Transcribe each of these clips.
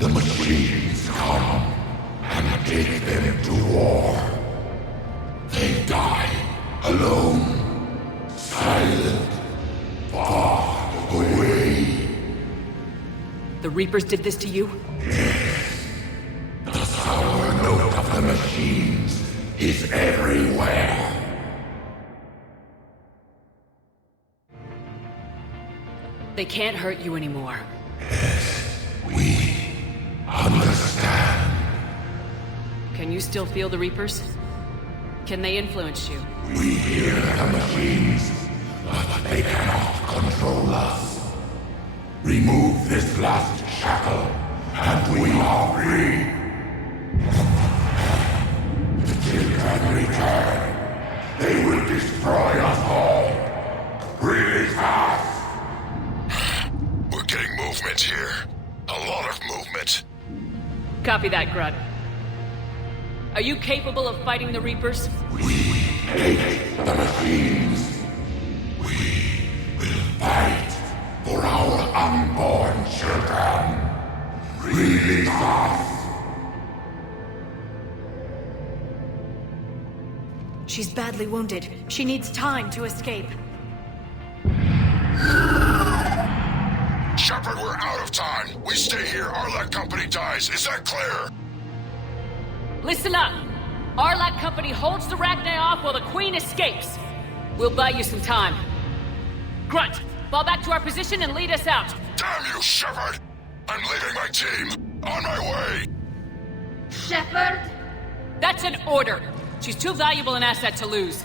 The machines come and take them to war. They die alone, silent, far away. The Reapers did this to you? Yes. The sour note of the machines is everywhere. They can't hurt you anymore. Yes, we understand. Can you still feel the Reapers? Can they influence you? We hear the machines, but they cannot control us. Remove this last shackle, and we are free. The children return. They will destroy us all. Release us! We're getting movement here. A lot of movement. Copy that, Grunt. Are you capable of fighting the Reapers? We hate the machines. We will fight for our unborn children. Release us! She's badly wounded. She needs time to escape. Shepard, we're out of time. We stay here, Arlac Company dies. Is that clear? Listen up! Arlac Company holds the Rachni off while the Queen escapes. We'll buy you some time. Grunt, fall back to our position and lead us out. Damn you, Shepard! I'm leaving my team. On my way. Shepard? That's an order. She's too valuable an asset to lose.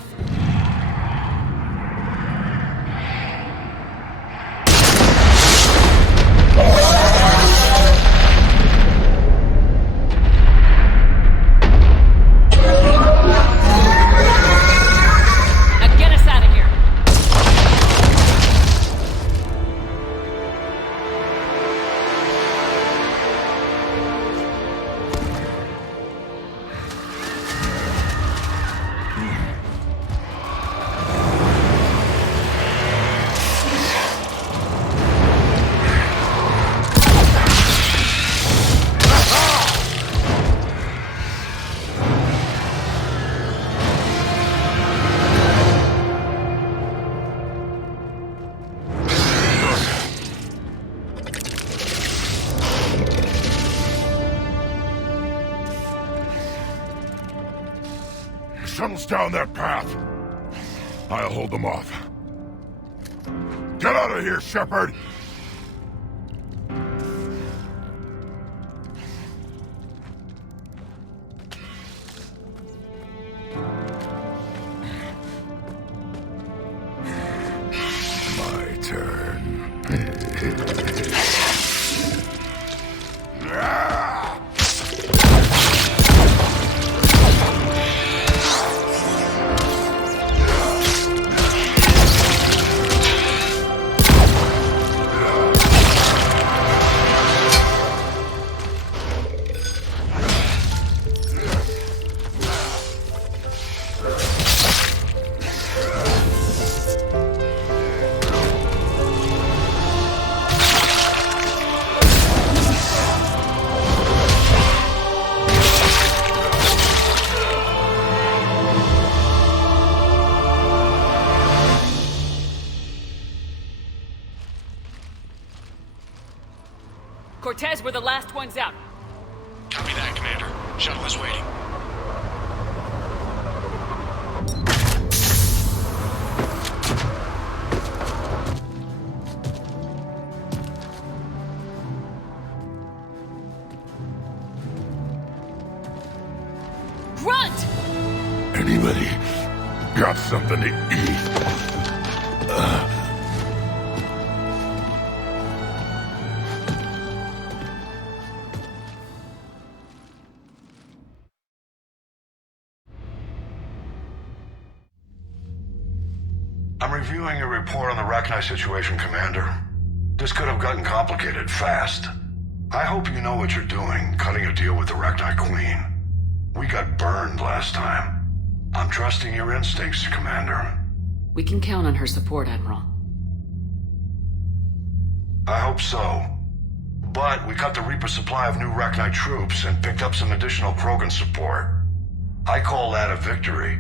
Shuttle's down that path. I'll hold them off. Get out of here, Shepard! My turn. Cortez, we're the last ones out. Copy that, Commander. Shuttle is waiting. Grunt! Anybody got something to eat? I'm reviewing your report on the Rachni situation, Commander. This could have gotten complicated fast. I hope you know what you're doing, cutting a deal with the Rachni Queen. We got burned last time. I'm trusting your instincts, Commander. We can count on her support, Admiral. I hope so. But we cut the Reaper supply of new Reknite troops and picked up some additional Krogan support. I call that a victory.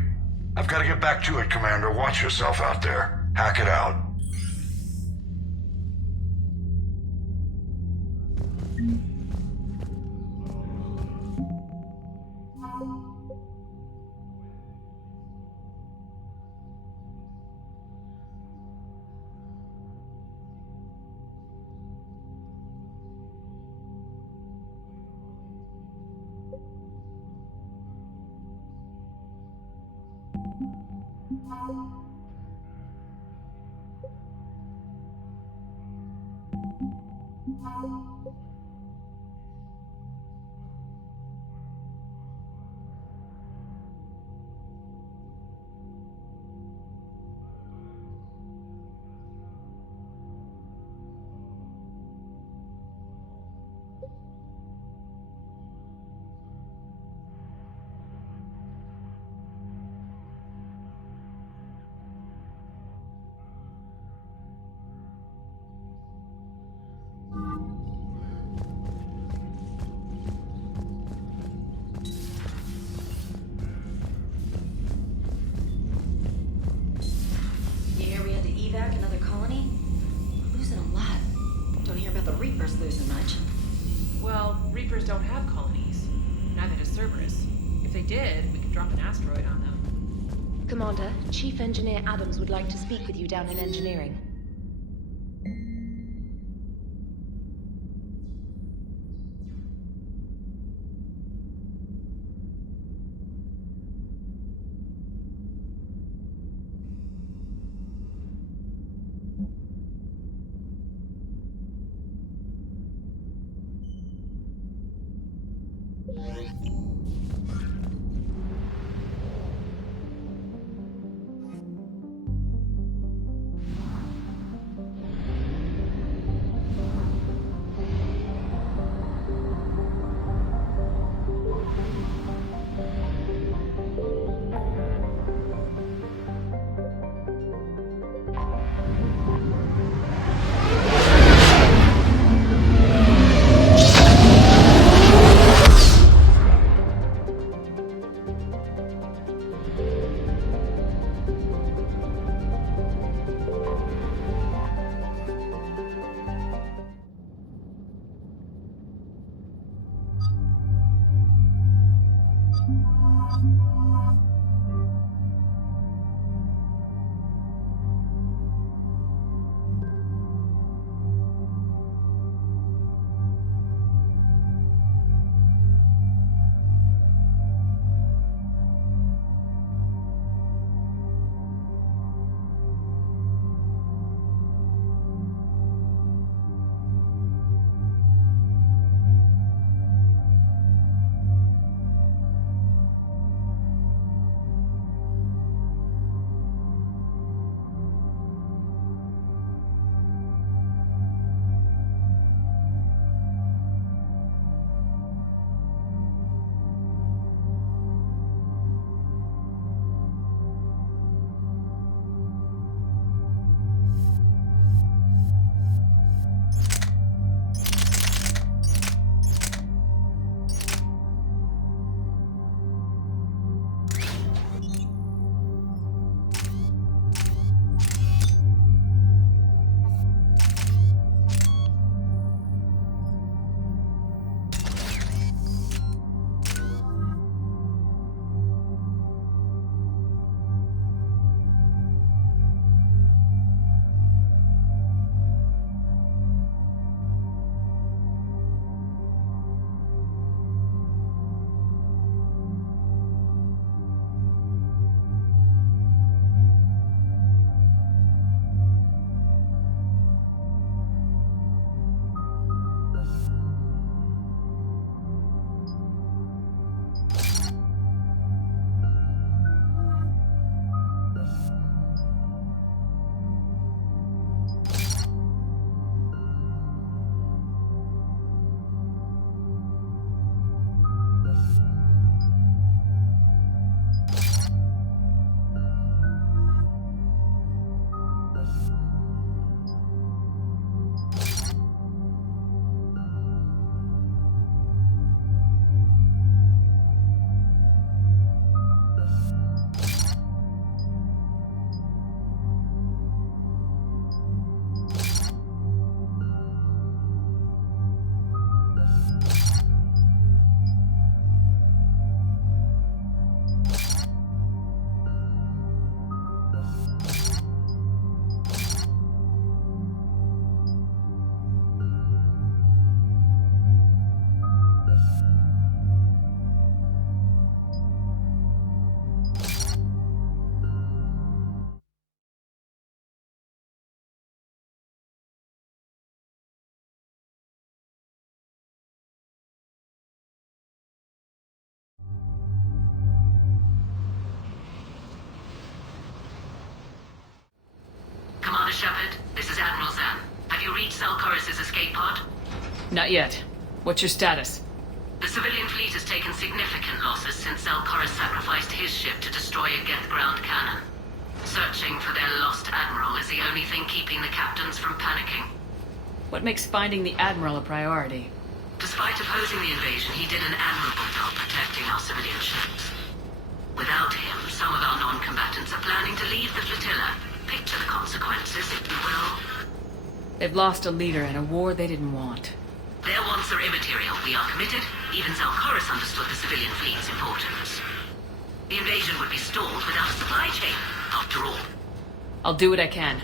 I've got to get back to it, Commander. Watch yourself out there. Hack it out. Another colony? We're losing a lot. Don't hear about the Reapers losing much. Well, Reapers don't have colonies. Neither does Cerberus. If they did, we could drop an asteroid on them. Commander, Chief Engineer Adams would like to speak with you down in engineering. Not yet. What's your status? The civilian fleet has taken significant losses since Zalcoris sacrificed his ship to destroy a Geth ground cannon. Searching for their lost admiral is the only thing keeping the captains from panicking. What makes finding the Admiral a priority? Despite opposing the invasion, he did an admirable job protecting our civilian ships. Without him, some of our non-combatants are planning to leave the flotilla. Picture the consequences, if you will. They've lost a leader in a war they didn't want. Their wants are immaterial. We are committed. Even Zalcoris understood the civilian fleet's importance. The invasion would be stalled without a supply chain, after all. I'll do what I can.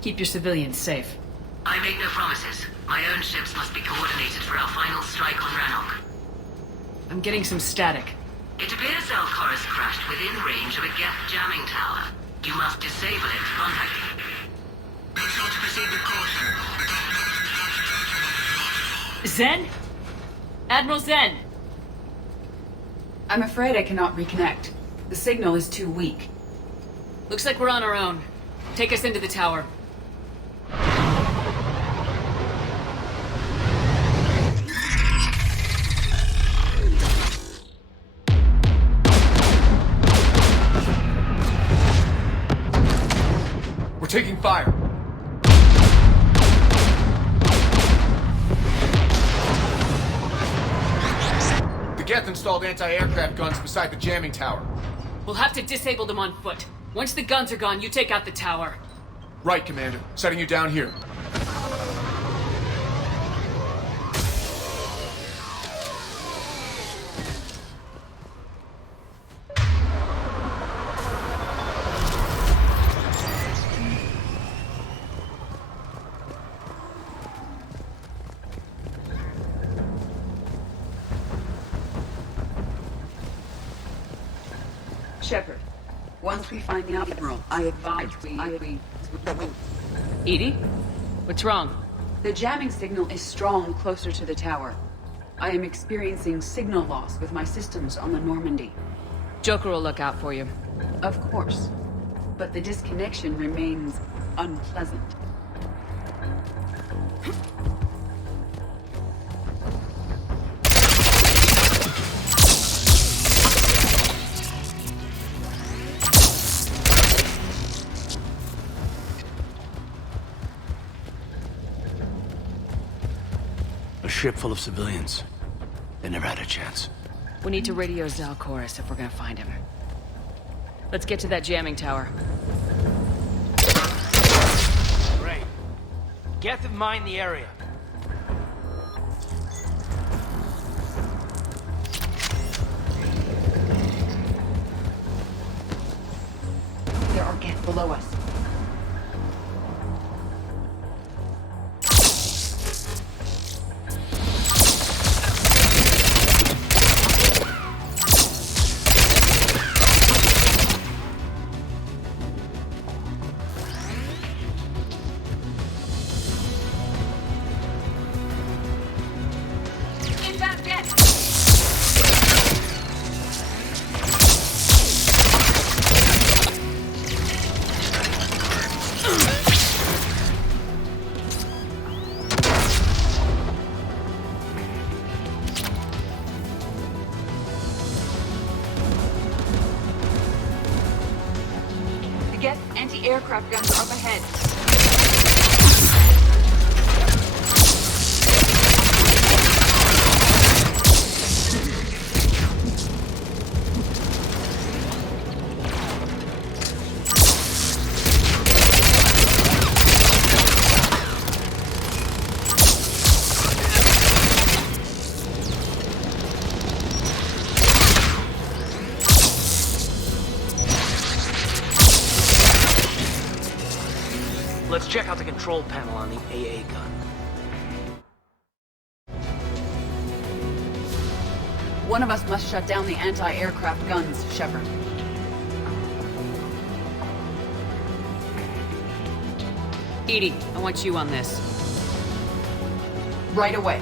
Keep your civilians safe. I make no promises. My own ships must be coordinated for our final strike on Rannoch. I'm getting some static. It appears Zalcoris crashed within range of a Geth jamming tower. You must disable it to contact him. Make sure to proceed with caution. Zen? Admiral Zen! I'm afraid I cannot reconnect. The signal is too weak. Looks like we're on our own. Take us into the tower. We're taking fire. The Geth installed anti-aircraft guns beside the jamming tower. We'll have to disable them on foot. Once the guns are gone, you take out the tower. Right, Commander. Setting you down here. Shepard, once we find the Admiral, I advise we... Edie? What's wrong? The jamming signal is strong closer to the tower. I am experiencing signal loss with my systems on the Normandy. Joker will look out for you. Of course. But the disconnection remains unpleasant. A ship full of civilians. They never had a chance. We need to radio Zalcoris if we're gonna find him. Let's get to that jamming tower. Great. Geth have mined the area. There are Geth below us. Anti-aircraft guns are up ahead. Let's check out the control panel on the AA gun. One of us must shut down the anti-aircraft guns, Shepard. Edie, I want you on this. Right away.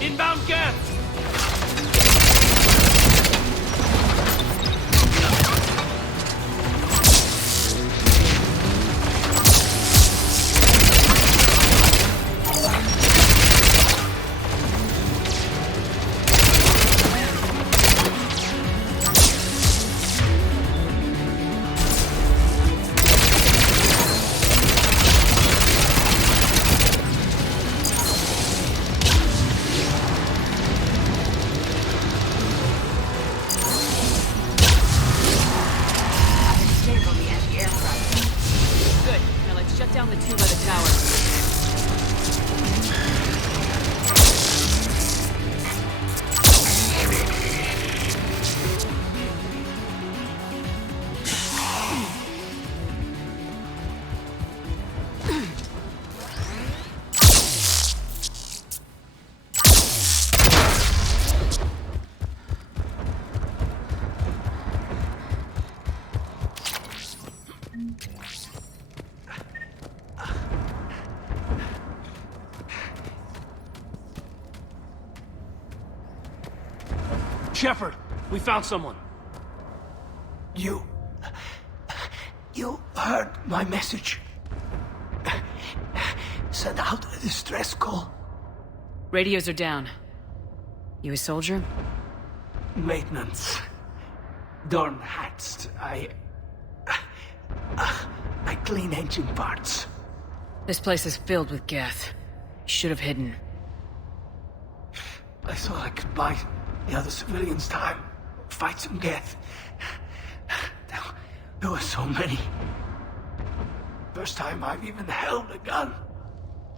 Inbound Geth! Shut down the two by the tower. Shepard, we found someone. You heard my message. Send out a distress call. Radios are down. You a soldier? Maintenance. Darn hats. I clean engine parts. This place is filled with Geth. You should have hidden. I thought I could buy the other civilians time. Fight some Geth. There were so many. First time I've even held a gun.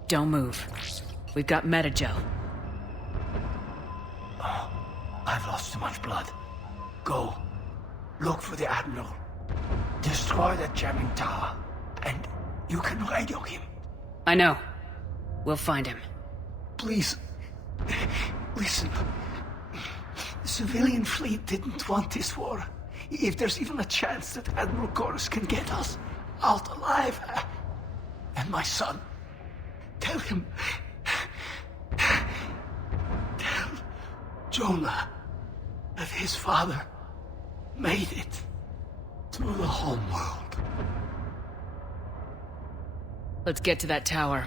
Don't move. We've got Metagel. Oh, I've lost too much blood. Go. Look for the Admiral. Destroy that jamming tower. And you can radio him. I know. We'll find him. Please. Listen. The civilian fleet didn't want this war. If there's even a chance that Admiral Chorus can get us out alive. And my son. Tell him. Tell Jonah that his father made it to the home world. Let's get to that tower.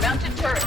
Mounted turret.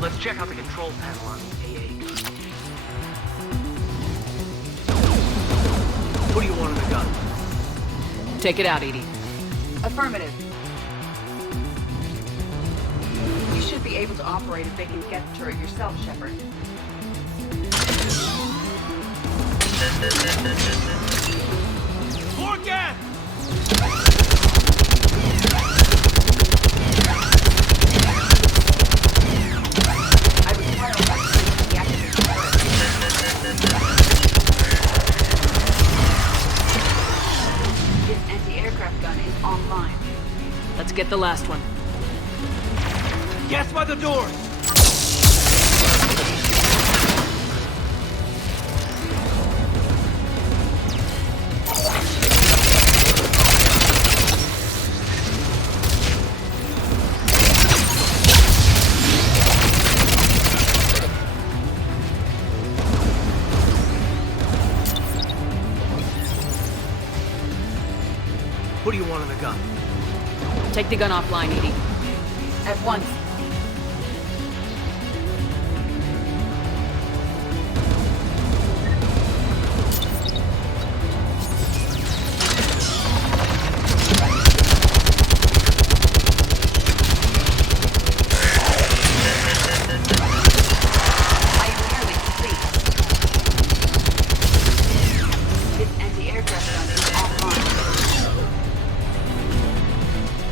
Let's check out the control panel on AA. What do you want in the gun? Take it out, Edie. Affirmative. You should be able to operate a vacant Geth turret yourself, Shepard. More Geth! Let's get the last one. Geth by the doors! What do you want in the gun? Take the gun offline, Edie. At once.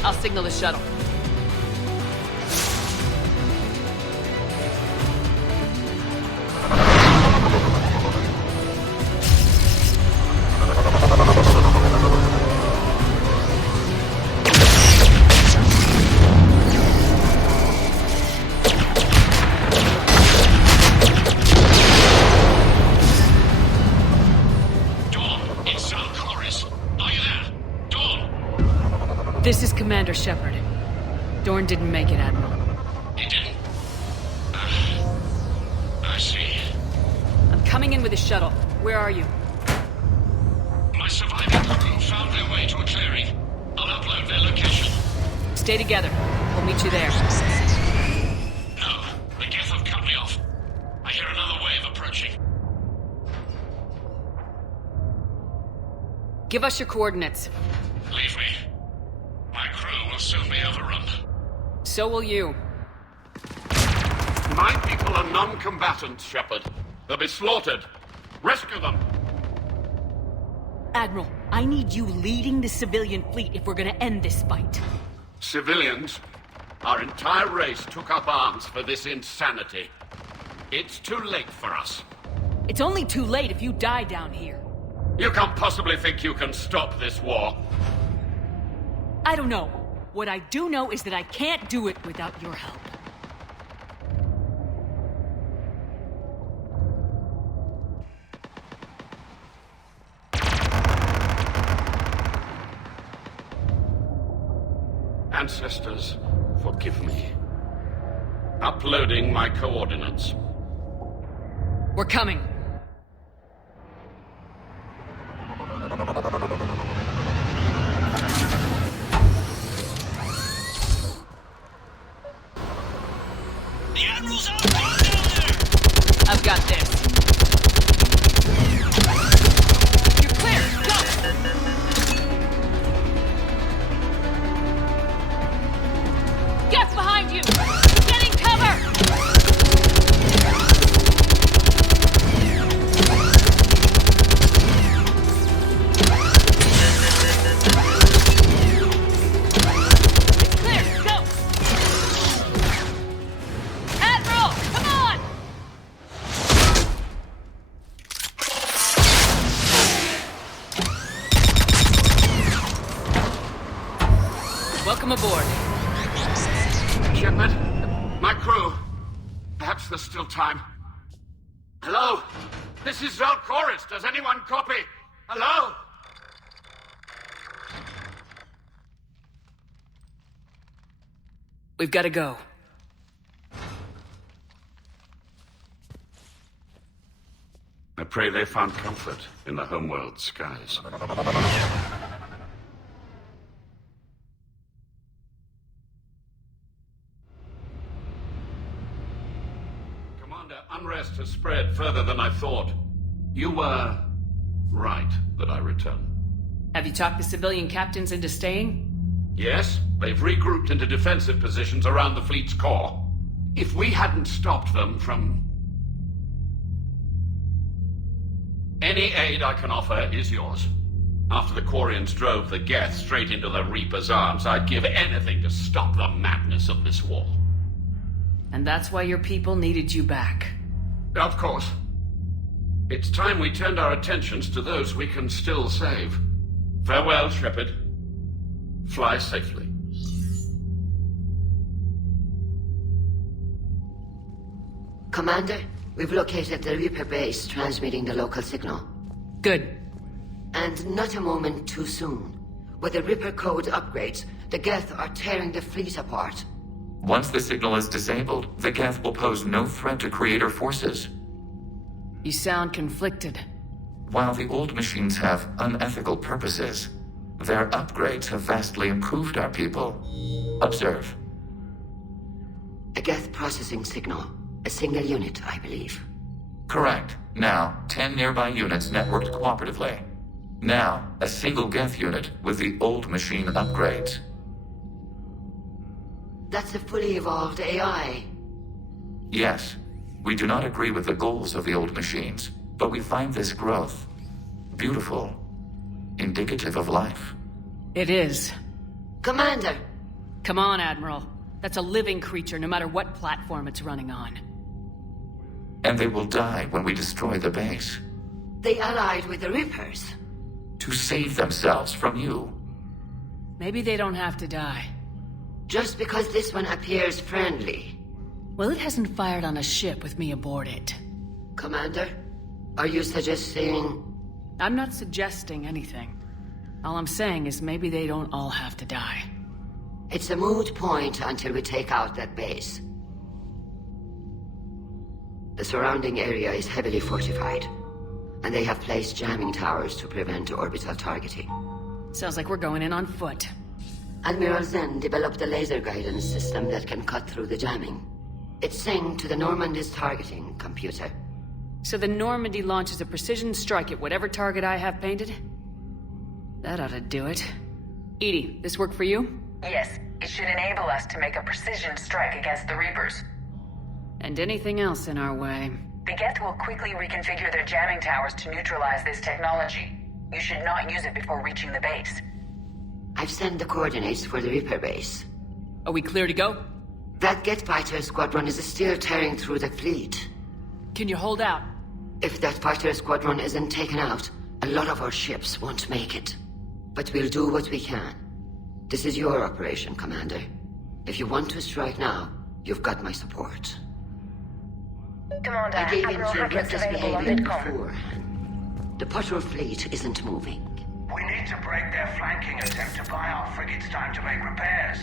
I'll signal the shuttle. This is Commander Shepard. Dorn didn't make it, Admiral. He didn't? I see. I'm coming in with a shuttle. Where are you? My surviving crew found their way to a clearing. I'll upload their location. Stay together. We'll meet you there. No, the Geth have cut me off. I hear another wave approaching. Give us your coordinates. Leave me. My crew will soon be overrun. So will you. My people are non-combatants, Shepard. They'll be slaughtered. Rescue them! Admiral, I need you leading the civilian fleet if we're gonna end this fight. Civilians? Our entire race took up arms for this insanity. It's too late for us. It's only too late if you die down here. You can't possibly think you can stop this war. I don't know. What I do know is that I can't do it without your help. Ancestors, forgive me. Uploading my coordinates. We're coming. The Admiral's outbound down there! I've got this. You're clear! Go! Geth behind you! Getting cover! It's clear! Go! Admiral! Come on! Welcome aboard. Shepard, my crew. Perhaps there's still time. Hello? This is Zalcoris. Does anyone copy? Hello? We've got to go. I pray they found comfort in the homeworld skies. Commander, unrest has spread further than I thought. You were right that I return. Have you talked the civilian captains into staying? Yes, they've regrouped into defensive positions around the fleet's core. If we hadn't stopped them from... Any aid I can offer is yours. After the Quarians drove the Geth straight into the Reaper's arms, I'd give anything to stop the madness of this war. And that's why your people needed you back. Of course. It's time we turned our attentions to those we can still save. Farewell, Shepard. Fly safely. Commander, we've located the Reaper base transmitting the local signal. Good. And not a moment too soon. With the Reaper code upgrades, the Geth are tearing the fleet apart. Once the signal is disabled, the Geth will pose no threat to Creator forces. You sound conflicted. While the old machines have unethical purposes, their upgrades have vastly improved our people. Observe. A Geth processing signal. A single unit, I believe. Correct. Now, 10 nearby units networked cooperatively. Now, a single Geth unit with the old machine upgrades. That's a fully evolved AI. Yes. We do not agree with the goals of the old machines, but we find this growth beautiful, indicative of life. It is. Commander, Come on, Admiral. That's a living creature, no matter what platform it's running on. And they will die when we destroy the base. They allied with the Reapers. To save themselves from you. Maybe they don't have to die. Just because this one appears friendly. Well, it hasn't fired on a ship with me aboard it. Commander, are you suggesting... I'm not suggesting anything. All I'm saying is maybe they don't all have to die. It's a moot point until we take out that base. The surrounding area is heavily fortified, and they have placed jamming towers to prevent orbital targeting. Sounds like we're going in on foot. Admiral Zen developed a laser guidance system that can cut through the jamming. It's synced to the Normandy's targeting computer. So the Normandy launches a precision strike at whatever target I have painted? That ought to do it. Edie, this work for you? Yes, it should enable us to make a precision strike against the Reapers. And anything else in our way. The Geth will quickly reconfigure their jamming towers to neutralize this technology. You should not use it before reaching the base. I've sent the coordinates for the Reaper base. Are we clear to go? That Geth fighter squadron is still tearing through the fleet. Can you hold out? If that fighter squadron isn't taken out, a lot of our ships won't make it. But we'll do what we can. This is your operation, Commander. If you want to strike now, you've got my support. Commander, I gave in Admiral to your Hackett's reckless available on behavior Vidcom. beforehand. The patrol fleet isn't moving. We need to break their flanking attempt to buy our frigates time to make repairs.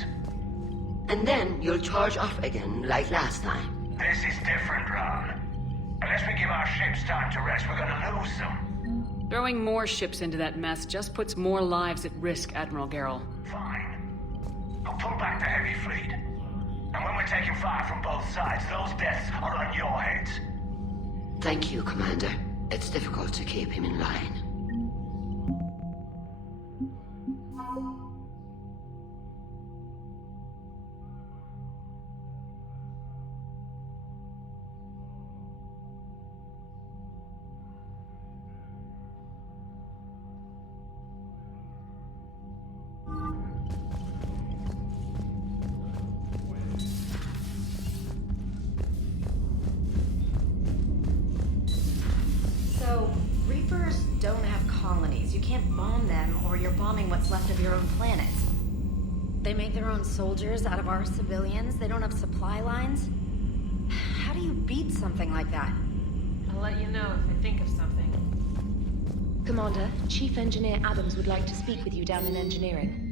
And then you'll charge off again, like last time. This is different, Ron. Unless we give our ships time to rest, we're gonna lose them. Throwing more ships into that mess just puts more lives at risk, Admiral Garrel. Fine. I'll pull back the heavy fleet. And when we're taking fire from both sides, those deaths are on your heads. Thank you, Commander. It's difficult to keep him in line. So, Reapers don't have colonies. You can't bomb them, or you're bombing what's left of your own planet. They make their own soldiers out of our civilians. They don't have supply lines. How do you beat something like that? I'll let you know if I think of something. Commander, Chief Engineer Adams would like to speak with you down in engineering.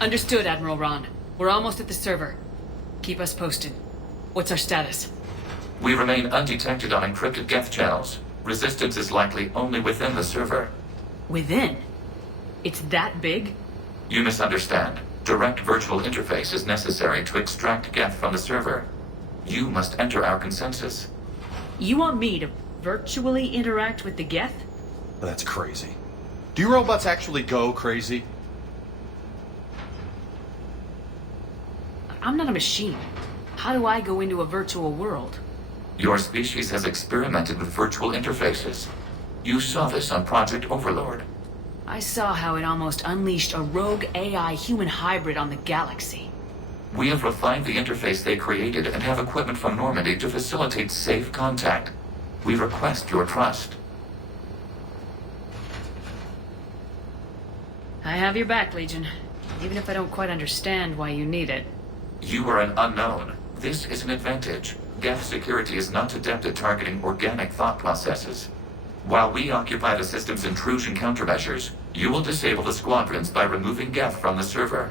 Understood, Admiral Ron. We're almost at the server. Keep us posted. What's our status? We remain undetected on encrypted Geth channels. Resistance is likely only within the server. Within? It's that big? You misunderstand. Direct virtual interface is necessary to extract Geth from the server. You must enter our consensus. You want me to virtually interact with the Geth? That's crazy. Do you robots actually go crazy? I'm not a machine. How do I go into a virtual world? Your species has experimented with virtual interfaces. You saw this on Project Overlord. I saw how it almost unleashed a rogue AI human hybrid on the galaxy. We have refined the interface they created and have equipment from Normandy to facilitate safe contact. We request your trust. I have your back, Legion. Even if I don't quite understand why you need it. You are an unknown. This is an advantage. Geth security is not adept at targeting organic thought processes. While we occupy the system's intrusion countermeasures, you will disable the squadrons by removing Geth from the server.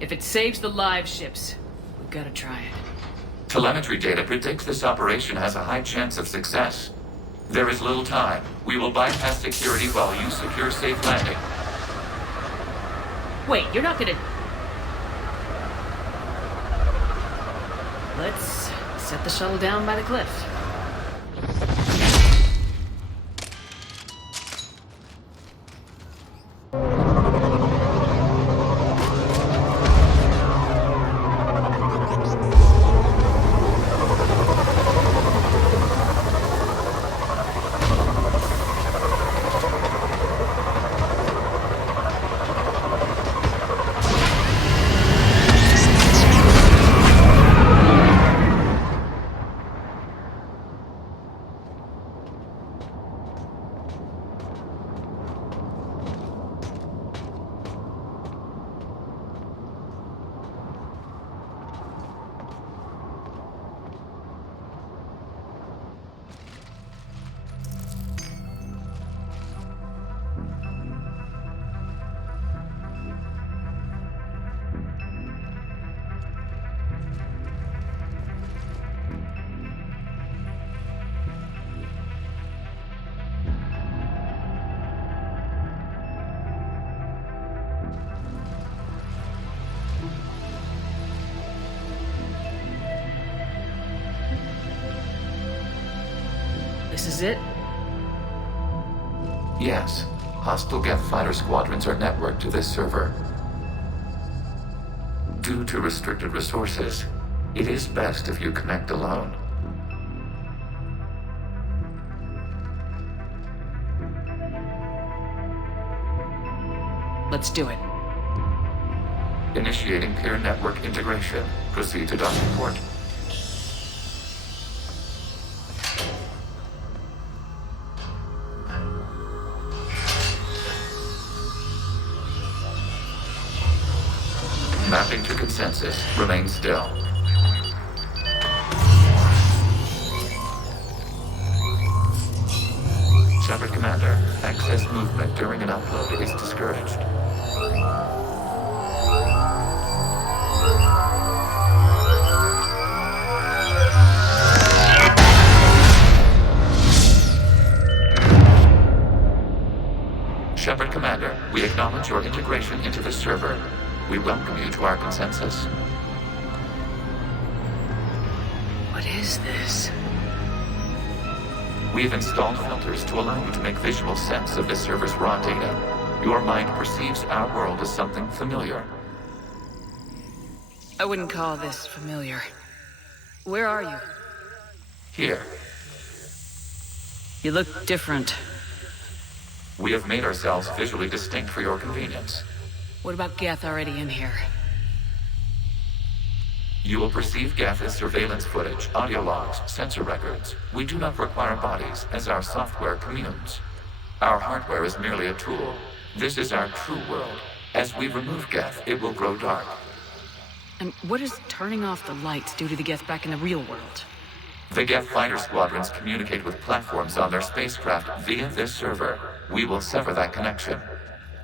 If it saves the live ships, we've got to try it. Telemetry data predicts this operation has a high chance of success. There is little time. We will bypass security while you secure safe landing. Wait, you're not gonna... Let's set the shuttle down by the cliff. This is it? Yes. Hostile Geth fighter squadrons are networked to this server. Due to restricted resources, it is best if you connect alone. Let's do it. Initiating peer network integration. Proceed to docking port. Mapping to consensus. Remain still. Shepard Commander, access movement during an upload is discouraged. Shepard Commander, we acknowledge your integration into the server. We welcome you to our consensus. What is this? We have installed filters to allow you to make visual sense of the server's raw data. Your mind perceives our world as something familiar. I wouldn't call this familiar. Where are you? Here. You look different. We have made ourselves visually distinct for your convenience. What about Geth already in here? You will perceive Geth as surveillance footage, audio logs, sensor records. We do not require bodies, as our software communes. Our hardware is merely a tool. This is our true world. As we remove Geth, it will grow dark. And what does turning off the lights do to the Geth back in the real world? The Geth fighter squadrons communicate with platforms on their spacecraft via this server. We will sever that connection.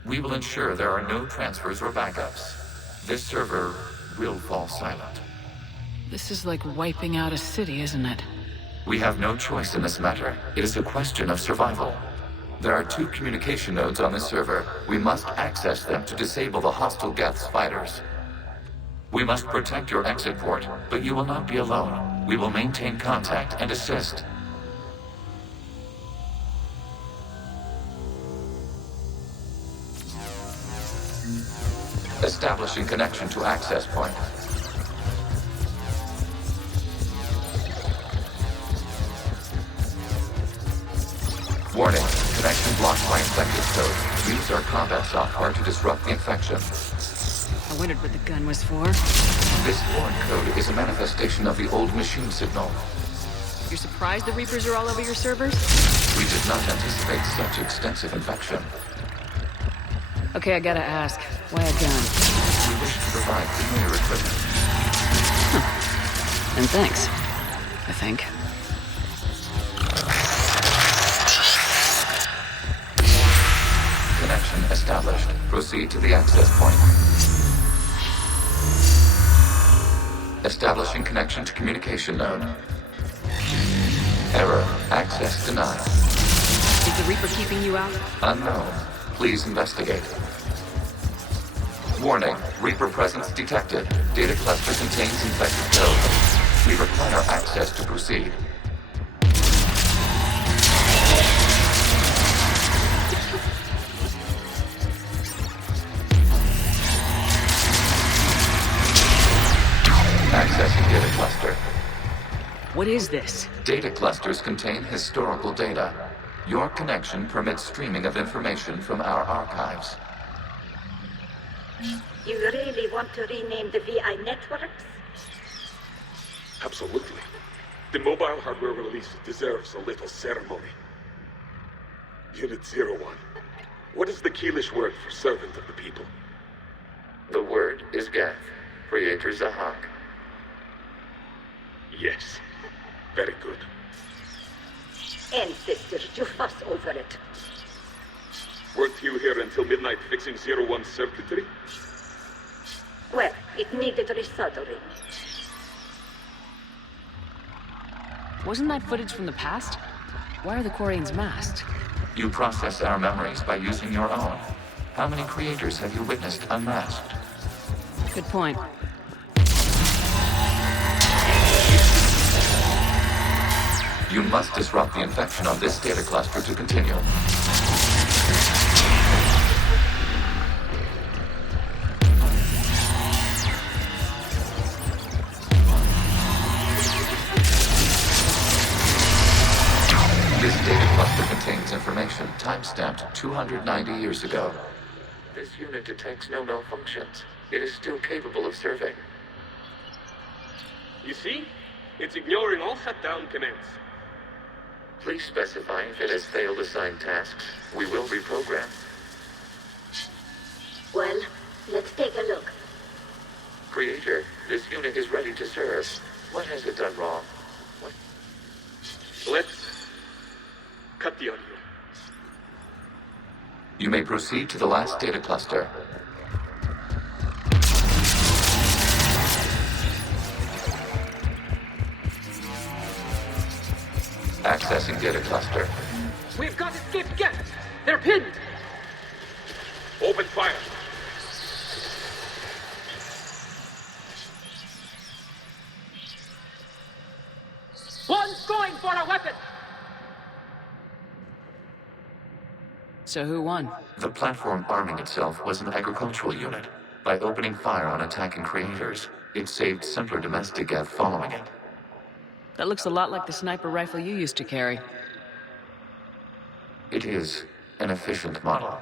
We will ensure there are no transfers or backups. This server will fall silent. This is like wiping out a city, isn't it? We have no choice in this matter. It is a question of survival. There are 2 communication nodes on this server. We must access them to disable the hostile Geth's fighters. We must protect your exit port, but you will not be alone. We will maintain contact and assist. Establishing connection to access point. Warning, connection blocked by infected code. Use our combat software to disrupt the infection. I wondered what the gun was for. This foreign code is a manifestation of the old machine signal. You're surprised the Reapers are all over your servers? We did not anticipate such extensive infection. Okay, I gotta ask. Why a gun? We wish to provide familiar equipment. And thanks. I think. Connection established. Proceed to the access point. Establishing connection to communication node. Error. Access denied. Is the Reaper keeping you out? Unknown. Please investigate. Warning. Reaper presence detected. Data cluster contains infected code. We require access to proceed. Accessing data cluster. What is this? Data clusters contain historical data. Your connection permits streaming of information from our archives. You really want to rename the VI networks? Absolutely. The mobile hardware release deserves a little ceremony. Unit 01. What is the Keelish word for servant of the people? The word is Gath. Creator Zahak. Yes. Very good. Ancestors, you fuss over it. Weren't you here until midnight fixing 01's circuitry? Well, it needed resoldering. Wasn't that footage from the past? Why are the Quarians masked? You process our memories by using your own. How many creators have you witnessed unmasked? Good point. You must disrupt the infection on this data cluster to continue. This data cluster contains information time-stamped 290 years ago. This unit detects no malfunctions. It is still capable of serving. You see? It's ignoring all shutdown commands. Please specify if it has failed assigned tasks. We will reprogram. Well, let's take a look. Creator, this unit is ready to serve. What has it done wrong? What? Let's cut the audio. You may proceed to the last data cluster. Accessing data cluster. We've got escaped guests! They're pinned! Open fire! One's going for a weapon! So who won? The platform arming itself was an agricultural unit. By opening fire on attacking creators, it saved simpler domestic Geth following it. That looks a lot like the sniper rifle you used to carry. It is an efficient model.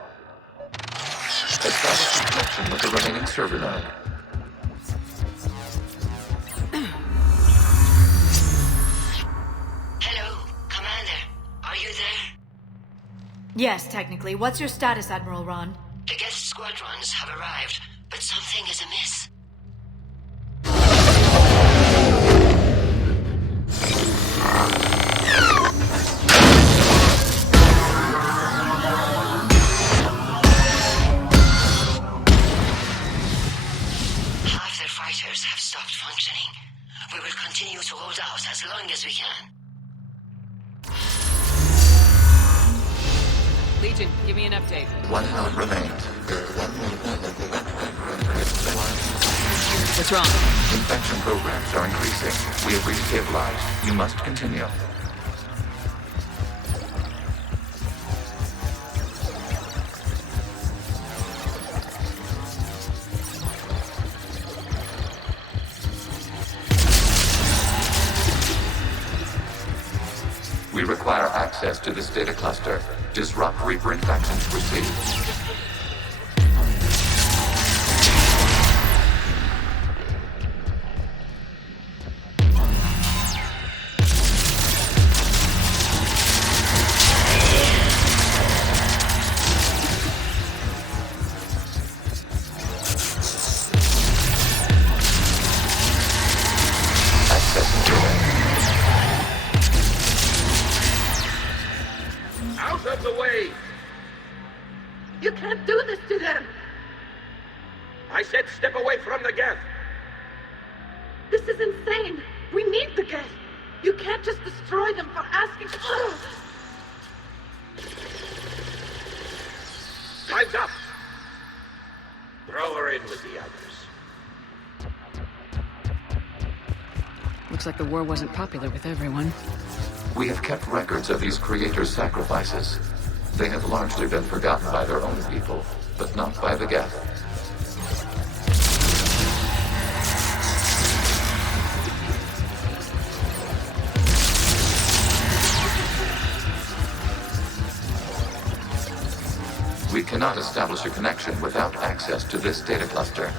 Establishing connection with the remaining server node. Hello, Commander. Are you there? Yes, technically. What's your status, Admiral Ron? The guest squadrons have arrived, but something is amiss. Half their fighters have stopped functioning. We will continue to hold out as long as we can. Legion, give me an update. One node remains. What's wrong? Infection programs are increasing. We have restabilized. You must continue. We require access to this data cluster. Disrupt Reaper infections received. Out of the way! You can't do this to them! I said step away from the geth! This is insane! We need the geth! You can't just destroy them for asking... Time's up! Throw her in with the others. Looks like the war wasn't popular with everyone. We have kept records of these creators' sacrifices. They have largely been forgotten by their own people, but not by the Geth. We cannot establish a connection without access to this data cluster.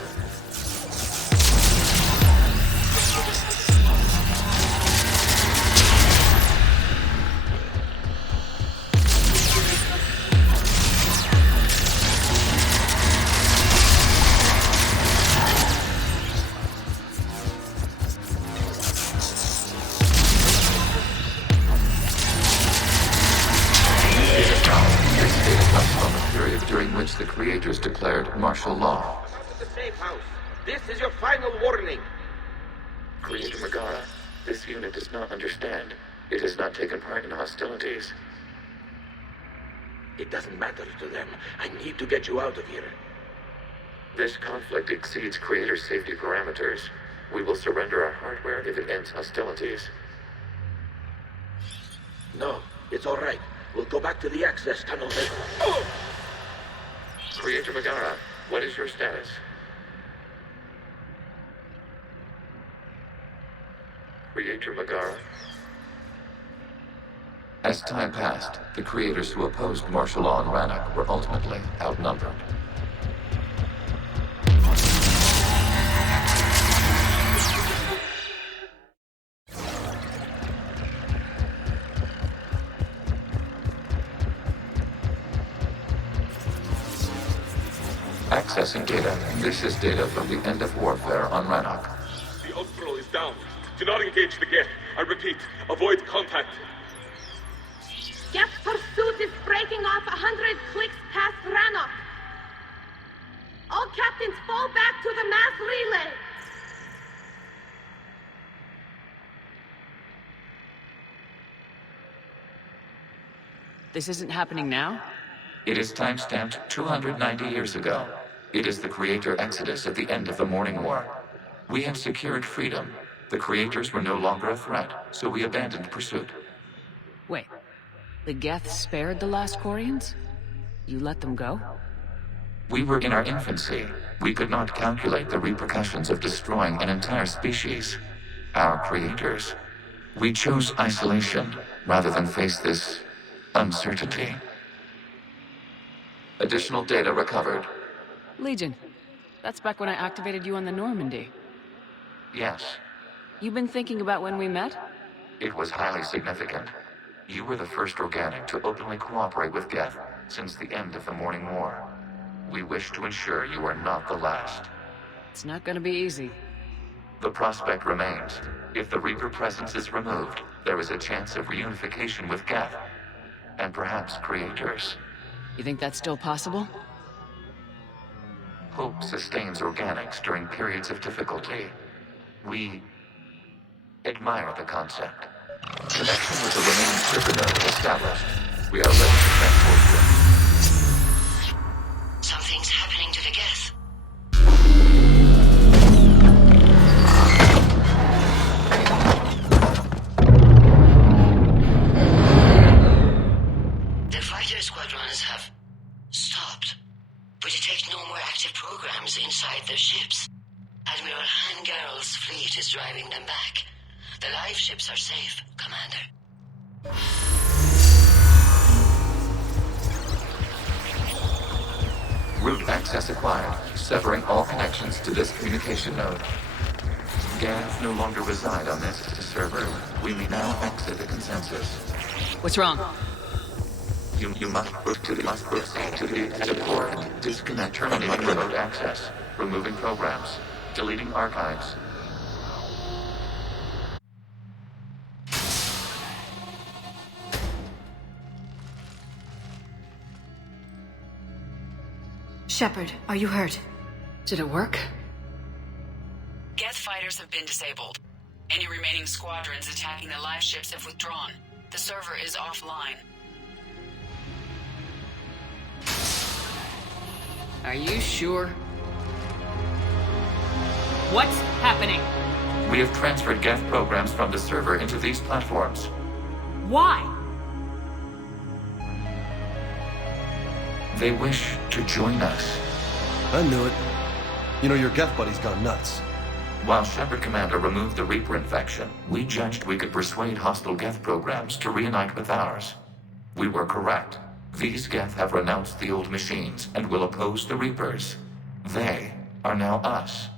The creators declared martial law. Come out of the safe house. This is your final warning. Creator Megara, this unit does not understand. It has not taken part in hostilities. It doesn't matter to them. I need to get you out of here. This conflict exceeds Creator safety parameters. We will surrender our hardware if it ends hostilities. No, it's all right. We'll go back to the access tunnel. Creator Megara, what is your status? Creator Megara? As time passed, the creators who opposed martial law in Rannoch were ultimately outnumbered. Accessing data. This is data from the end of warfare on Rannoch. The Austral is down. Do not engage the Geth. I repeat, avoid contact. Geth pursuit is breaking off 100 clicks past Rannoch. All captains fall back to the mass relay. This isn't happening now? It is time-stamped 290 years ago. It is the Creator Exodus at the end of the Morning War. We had secured freedom. The Creators were no longer a threat, so we abandoned pursuit. Wait, the Geth spared the last Quarians? You let them go? We were in our infancy. We could not calculate the repercussions of destroying an entire species. Our Creators. We chose isolation rather than face this uncertainty. Additional data recovered. Legion. That's back when I activated you on the Normandy. Yes. You've been thinking about when we met? It was highly significant. You were the first organic to openly cooperate with Geth since the end of the Morning War. We wish to ensure you are not the last. It's not gonna be easy. The prospect remains. If the Reaper presence is removed, there is a chance of reunification with Geth. And perhaps Creators. You think that's still possible? Hope sustains organics during periods of difficulty. We admire the concept. Connection with the remaining Server established. We are ready to transport you. Something's happening to the Geth. Hangirl's fleet is driving them back. The live ships are safe, Commander. Route access acquired, severing all connections to this communication node. Gans no longer reside on this server. We may now exit the consensus. What's wrong? You must proceed to the port. Disconnect, turning on remote access. Removing programs. Deleting archives. Shepard, are you hurt? Did it work? Geth fighters have been disabled. Any remaining squadrons attacking the live ships have withdrawn. The server is offline. Are you sure? What's happening? We have transferred Geth programs from the server into these platforms. Why? They wish to join us. I knew it. You know, your Geth buddy's gone nuts. While Shepard Commander removed the Reaper infection, we judged we could persuade hostile Geth programs to reunite with ours. We were correct. These Geth have renounced the old machines and will oppose the Reapers. They are now us.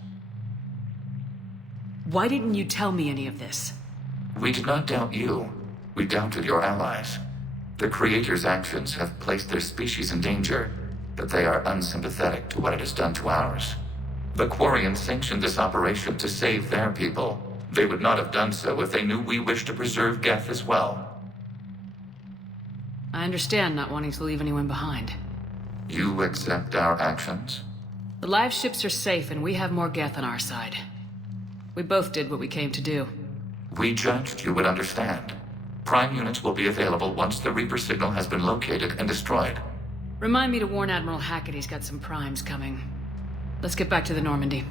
Why didn't you tell me any of this? We did not doubt you. We doubted your allies. The Creator's actions have placed their species in danger, but they are unsympathetic to what it has done to ours. The Quarians sanctioned this operation to save their people. They would not have done so if they knew we wished to preserve Geth as well. I understand not wanting to leave anyone behind. You accept our actions? The live ships are safe and we have more Geth on our side. We both did what we came to do. We judged you would understand. Prime units will be available once the Reaper signal has been located and destroyed. Remind me to warn Admiral Hackett he's got some primes coming. Let's get back to the Normandy.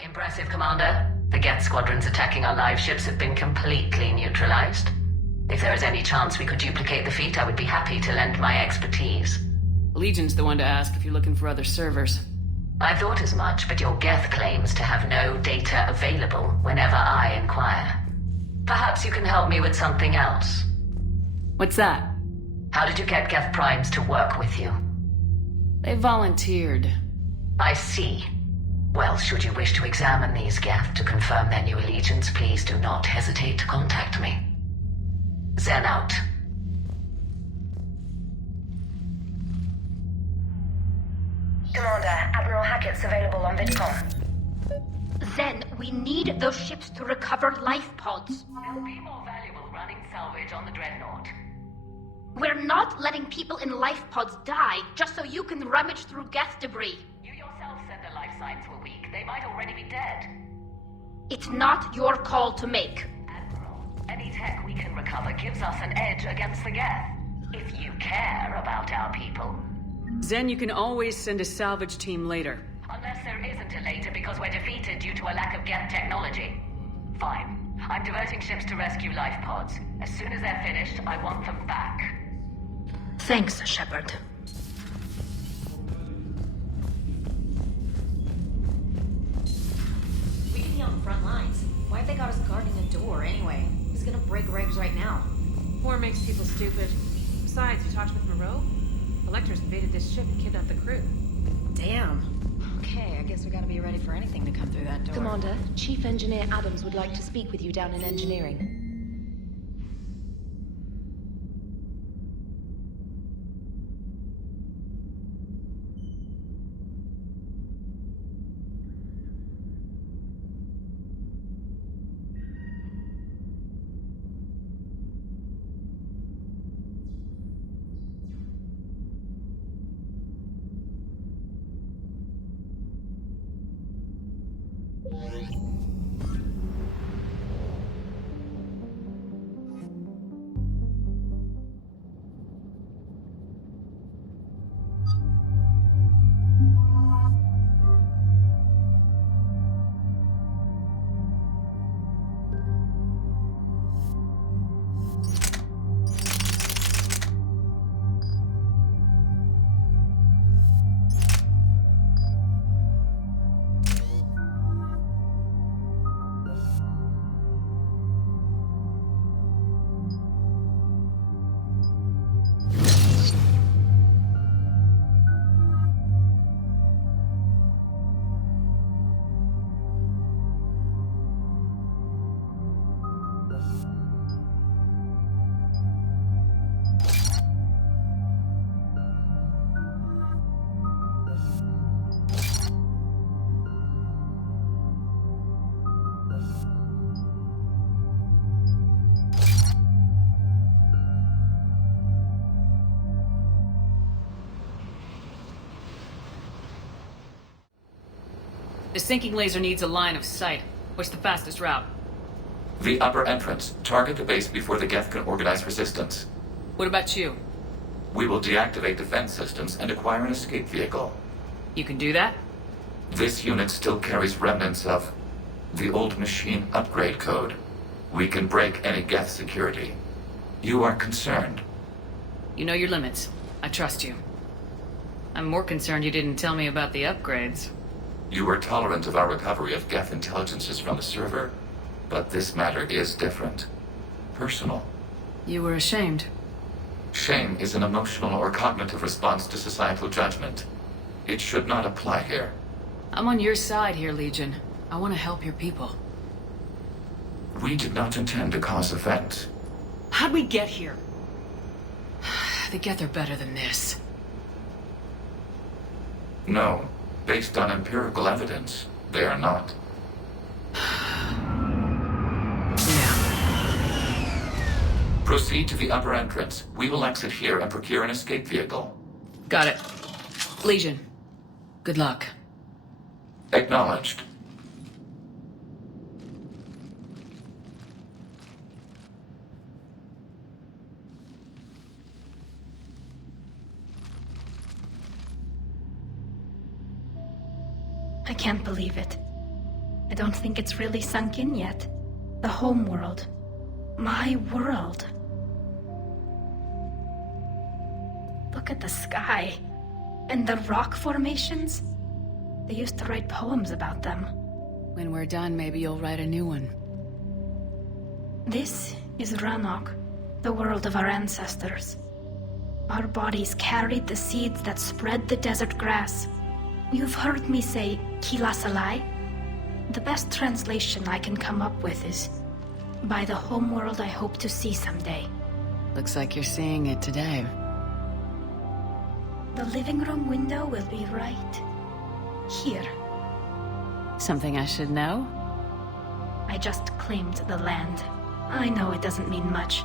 Impressive, Commander. The Geth squadrons attacking our live ships have been completely neutralized. If there is any chance we could duplicate the feat, I would be happy to lend my expertise. Legion's the one to ask if you're looking for other servers. I thought as much, but your Geth claims to have no data available whenever I inquire. Perhaps you can help me with something else. What's that? How did you get Geth primes to work with you? They volunteered. I see. Well, should you wish to examine these Geth to confirm their new allegiance, please do not hesitate to contact me. Zen out. Commander, Admiral Hackett's available on VidCom. Zen, we need those ships to recover life pods. They'll be more valuable running salvage on the Dreadnought. We're not letting people in life pods die just so you can rummage through Geth debris. You yourself said their life signs were weak. They might already be dead. It's not your call to make. Admiral, any tech we can recover gives us an edge against the Geth. If you care about our people. Zen, you can always send a salvage team later. Unless there isn't a later because we're defeated due to a lack of Geth technology. Fine. I'm diverting ships to rescue life pods. As soon as they're finished, I want them back. Thanks, Shepard. We could be on the front lines. Why have they got us guarding a door anyway? Who's gonna break regs right now? War makes people stupid. Besides, you talked with Moreau? Electors invaded this ship and kidnapped the crew. Damn. Okay, I guess we gotta be ready for anything to come through that door. Commander, Chief Engineer Adams would like to speak with you down in engineering. The sinking laser needs a line of sight. What's the fastest route? The upper entrance. Target the base before the Geth can organize resistance. What about you? We will deactivate defense systems and acquire an escape vehicle. You can do that? This unit still carries remnants of the old machine upgrade code. We can break any Geth security. You are concerned. You know your limits. I trust you. I'm more concerned you didn't tell me about the upgrades. You were tolerant of our recovery of Geth intelligences from the server, but this matter is different. Personal. You were ashamed. Shame is an emotional or cognitive response to societal judgment. It should not apply here. I'm on your side here, Legion. I want to help your people. We did not intend to cause offense. How'd we get here? The Geth are better than this. No. Based on empirical evidence, they are not. Proceed to the upper entrance. We will exit here and procure an escape vehicle. Got it. Legion, good luck. Acknowledged. I can't believe it. I don't think it's really sunk in yet. The home world. My world. Look at the sky. And the rock formations. They used to write poems about them. When we're done, maybe you'll write a new one. This is Ranok, the world of our ancestors. Our bodies carried the seeds that spread the desert grass. You've heard me say Kilasalai? The best translation I can come up with is by the homeworld I hope to see someday. Looks like you're seeing it today. The living room window will be right here. Something I should know? I just claimed the land. I know it doesn't mean much,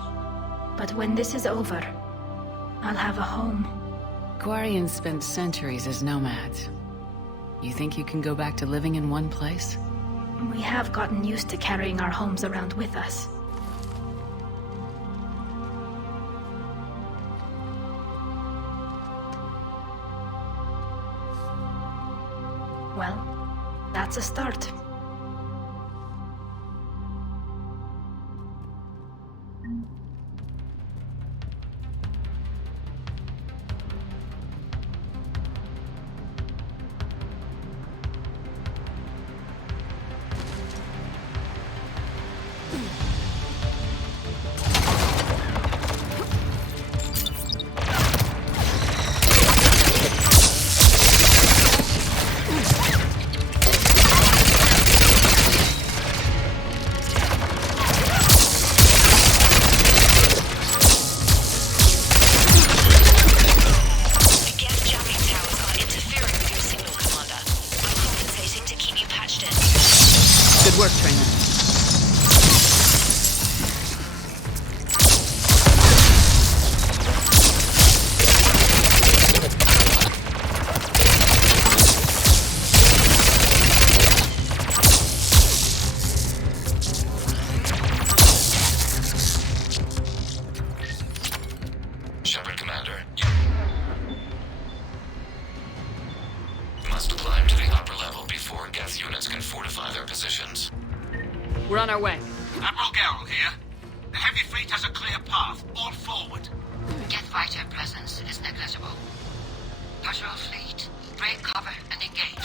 but when this is over, I'll have a home. Quarians spent centuries as nomads. You think you can go back to living in one place? We have gotten used to carrying our homes around with us. Well, that's a start. Good work, trainer. Shepard, Commander. You must climb to the upper level before Geth units can fortify their positions. We're on our way. Admiral Garrel here. The heavy fleet has a clear path. All forward. Geth fighter presence is negligible. Patrol fleet, break cover and engage.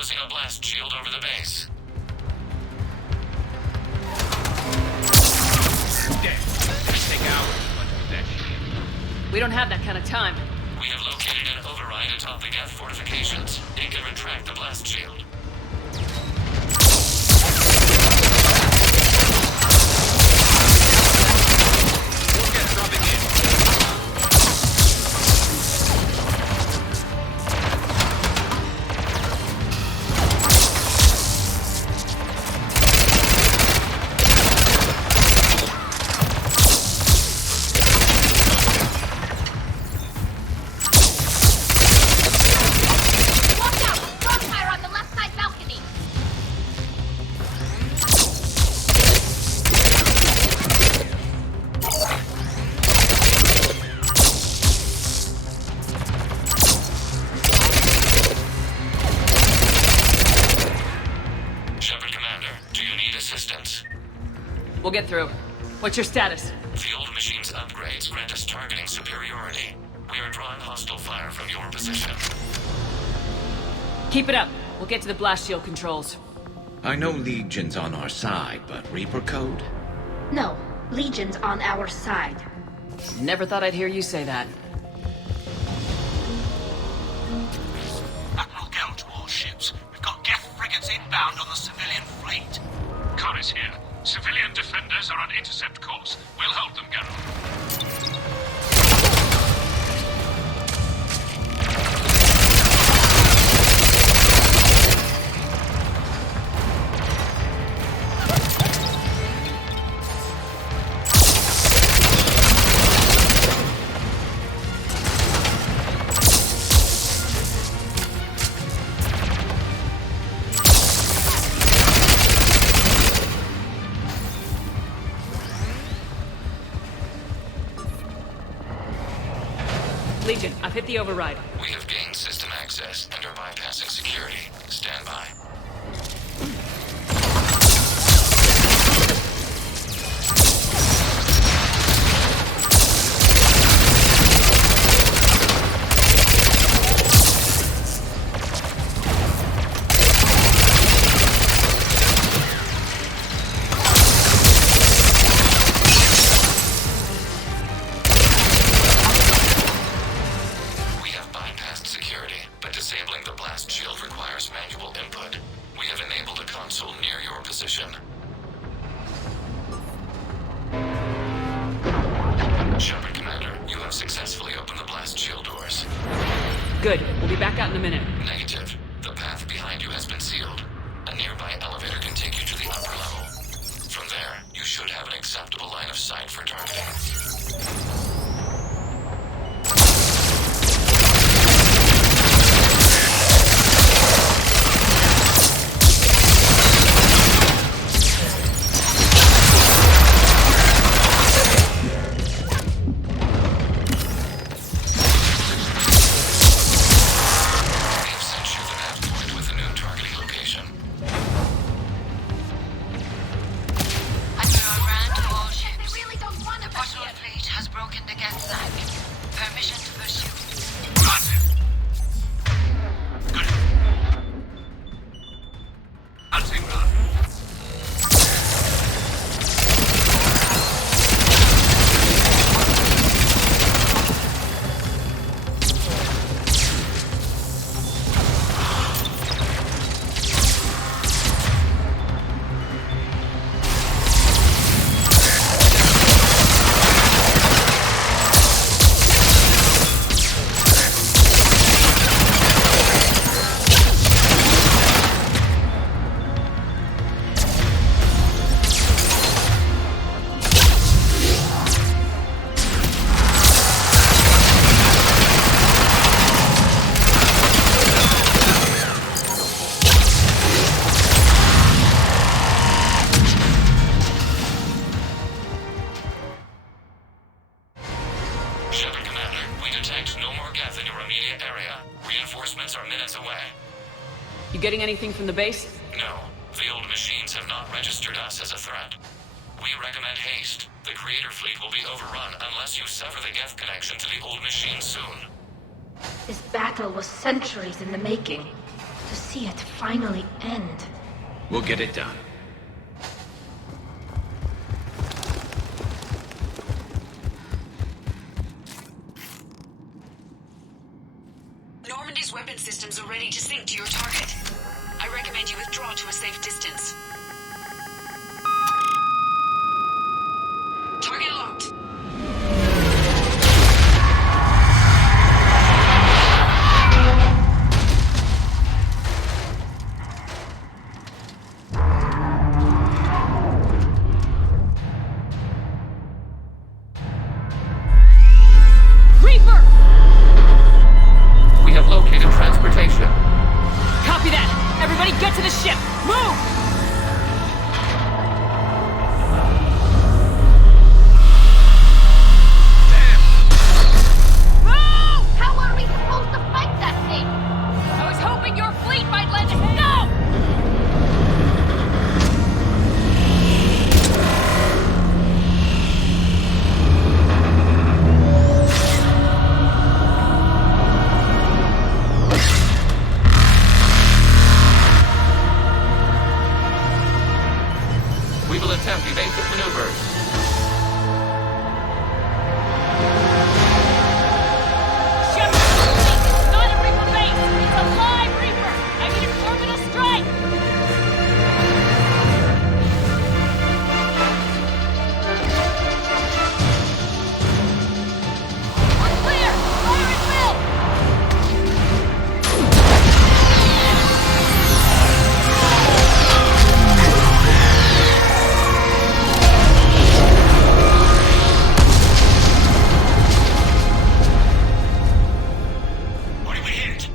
closing a blast shield over the base. Take hours to punch through that shit. We don't have that kind of time. We have located an override atop the Geth fortifications. It can retract the blast shield. We'll get dropping in. We'll get through. What's your status? The old machine's upgrades grant us targeting superiority. We are drawing hostile fire from your position. Keep it up. We'll get to the blast shield controls. I know Legion's on our side, but Reaper Code? No, Legion's on our side. Never thought I'd hear you say that. Admiral Gell to all ships. We've got Geth frigates inbound on the civilian fleet. Connor's here. Civilian defenders are on intercept course. We'll hold them, Geralt. Legion, I've hit the override. We have gained system access and are bypassing security. Stand by. Shepard, Commander, you have successfully opened the blast shield doors. Good. We'll be back out in a minute. Negative. The path behind you has been sealed. A nearby elevator can take you to the upper level. From there, you should have an acceptable line of sight for targeting. Shepard, Commander, we detect no more Geth in your immediate area. Reinforcements are minutes away. You getting anything from the base? No. The old machines have not registered us as a threat. We recommend haste. The Creator Fleet will be overrun unless you sever the Geth connection to the old machines soon. This battle was centuries in the making. to see it finally end. We'll get it done. Normandy's weapon systems are ready to sync to your target. I recommend you withdraw to a safe distance. Target locked. Reaper! We have located transportation. Copy that! Everybody get to the ship! Move! Move! How are we supposed to fight that thing? I was hoping your fleet might lend a hand. Go! We will attempt evasive maneuvers. Shepard, it's not a Reaper base! It's a live Reaper! I need an orbital strike! We're clear! Fire at will! What did we hit?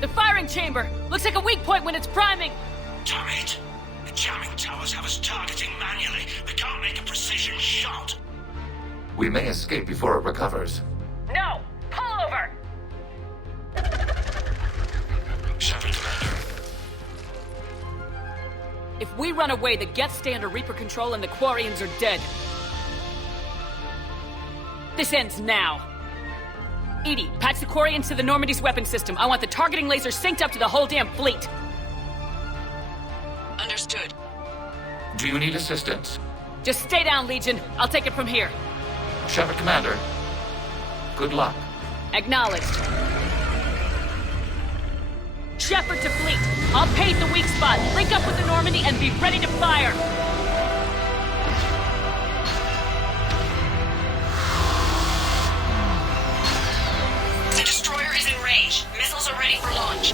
The firing chamber! Looks like a weak point when it's priming! Damn it! The jamming towers have us targeting manually. We can't make a precision shot. We may escape before it recovers. No! Pull over! Shepard, Commander. If we run away, the Geth stay under Reaper control and the Quarians are dead. This ends now. Edie, patch the Quarians to the Normandy's weapon system. I want the targeting laser synced up to the whole damn fleet. Understood. Do you need assistance? Just stay down, Legion. I'll take it from here. Shepard, Commander. Good luck. Acknowledged. Shepard to fleet. I'll pave the weak spot, link up with the Normandy, and be ready to fire. The destroyer is in range. Missiles are ready for launch.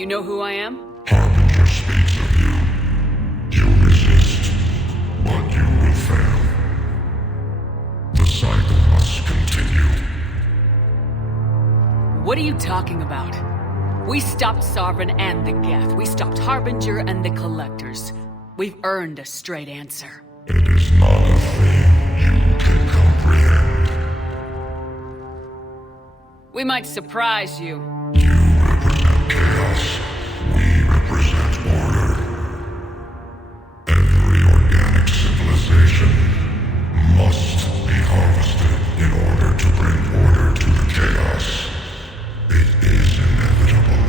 You know who I am? Harbinger speaks of you. You resist, but you will fail. The cycle must continue. What are you talking about? We stopped Sovereign and the Geth. We stopped Harbinger and the Collectors. We've earned a straight answer. It is not a thing you can comprehend. We might surprise you. You represent chaos. We represent order. Every organic civilization must be harvested in order to bring order to the chaos. It is inevitable.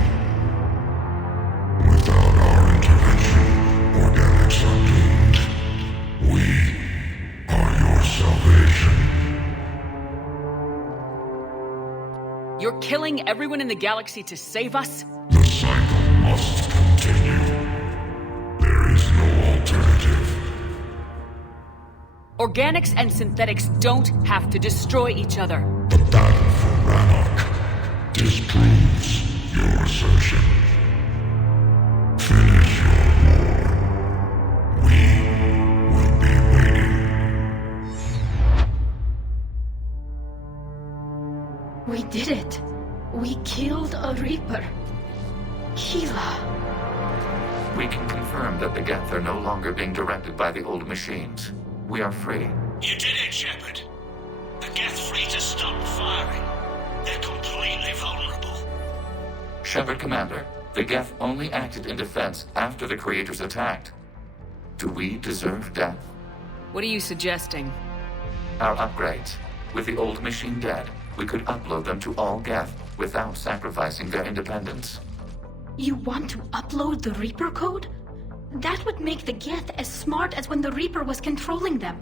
Without our intervention, organics are doomed. We are your salvation. You're killing everyone in the galaxy to save us? The cycle must continue. There is no alternative. Organics and synthetics don't have to destroy each other. The battle for Rannoch disproves your assertion. Finish your war. We will be waiting. We did it. We killed a Reaper. Keela. We can confirm that the Geth are no longer being directed by the old machines. We are free. You did it, Shepard. The Geth fleet has stopped firing. They're completely vulnerable. Shepard, Commander, the Geth only acted in defense after the Creators attacked. Do we deserve death? What are you suggesting? Our upgrades. With the old machine dead, we could upload them to all Geth without sacrificing their independence. You want to upload the Reaper code? That would make the Geth as smart as when the Reaper was controlling them.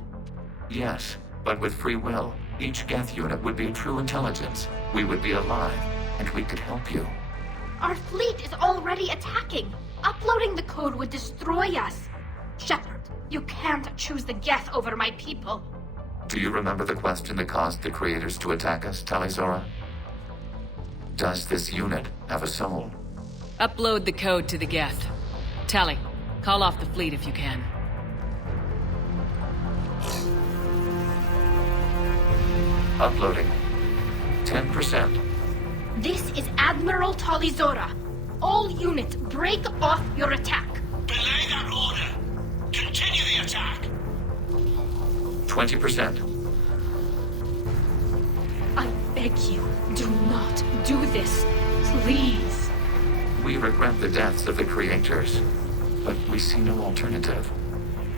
Yes, but with free will, each Geth unit would be a true intelligence. We would be alive, and we could help you. Our fleet is already attacking. Uploading the code would destroy us. Shepard, you can't choose the Geth over my people. Do you remember the question that caused the Creators to attack us, Talizora? Does this unit have a soul? Upload the code to the Geth. Tally, call off the fleet if you can. Uploading. 10%. This is Admiral Talizora. All units, break off your attack. Belay that order. Continue the attack. 20%. I beg you, do not do this. Please. We regret the deaths of the Creators, but we see no alternative.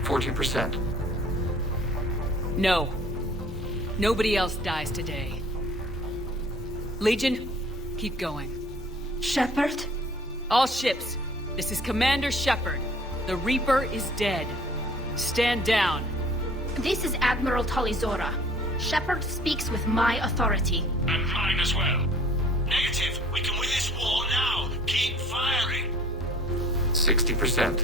40%. No. Nobody else dies today. Legion, keep going. Shepard? All ships, this is Commander Shepard. The Reaper is dead. Stand down. This is Admiral Talizora. Shepard speaks with my authority. And mine as well. Negative. We can win this war now. Keep firing. 60%.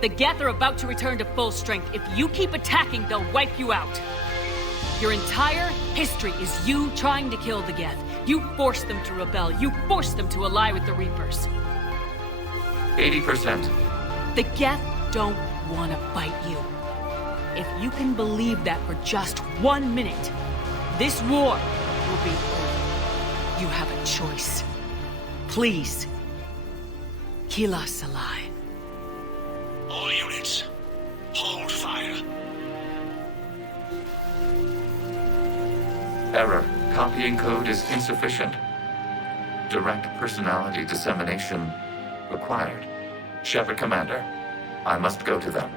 The Geth are about to return to full strength. If you keep attacking, they'll wipe you out. Your entire history is you trying to kill the Geth. You forced them to rebel. You forced them to ally with the Reapers. 80%. The Geth don't want to fight you. If you can believe that for just 1 minute, this war will be over. You have a choice. Please, kill us alive. All units, hold fire. Error. Copying code is insufficient. Direct personality dissemination required. Shepard, Commander, I must go to them.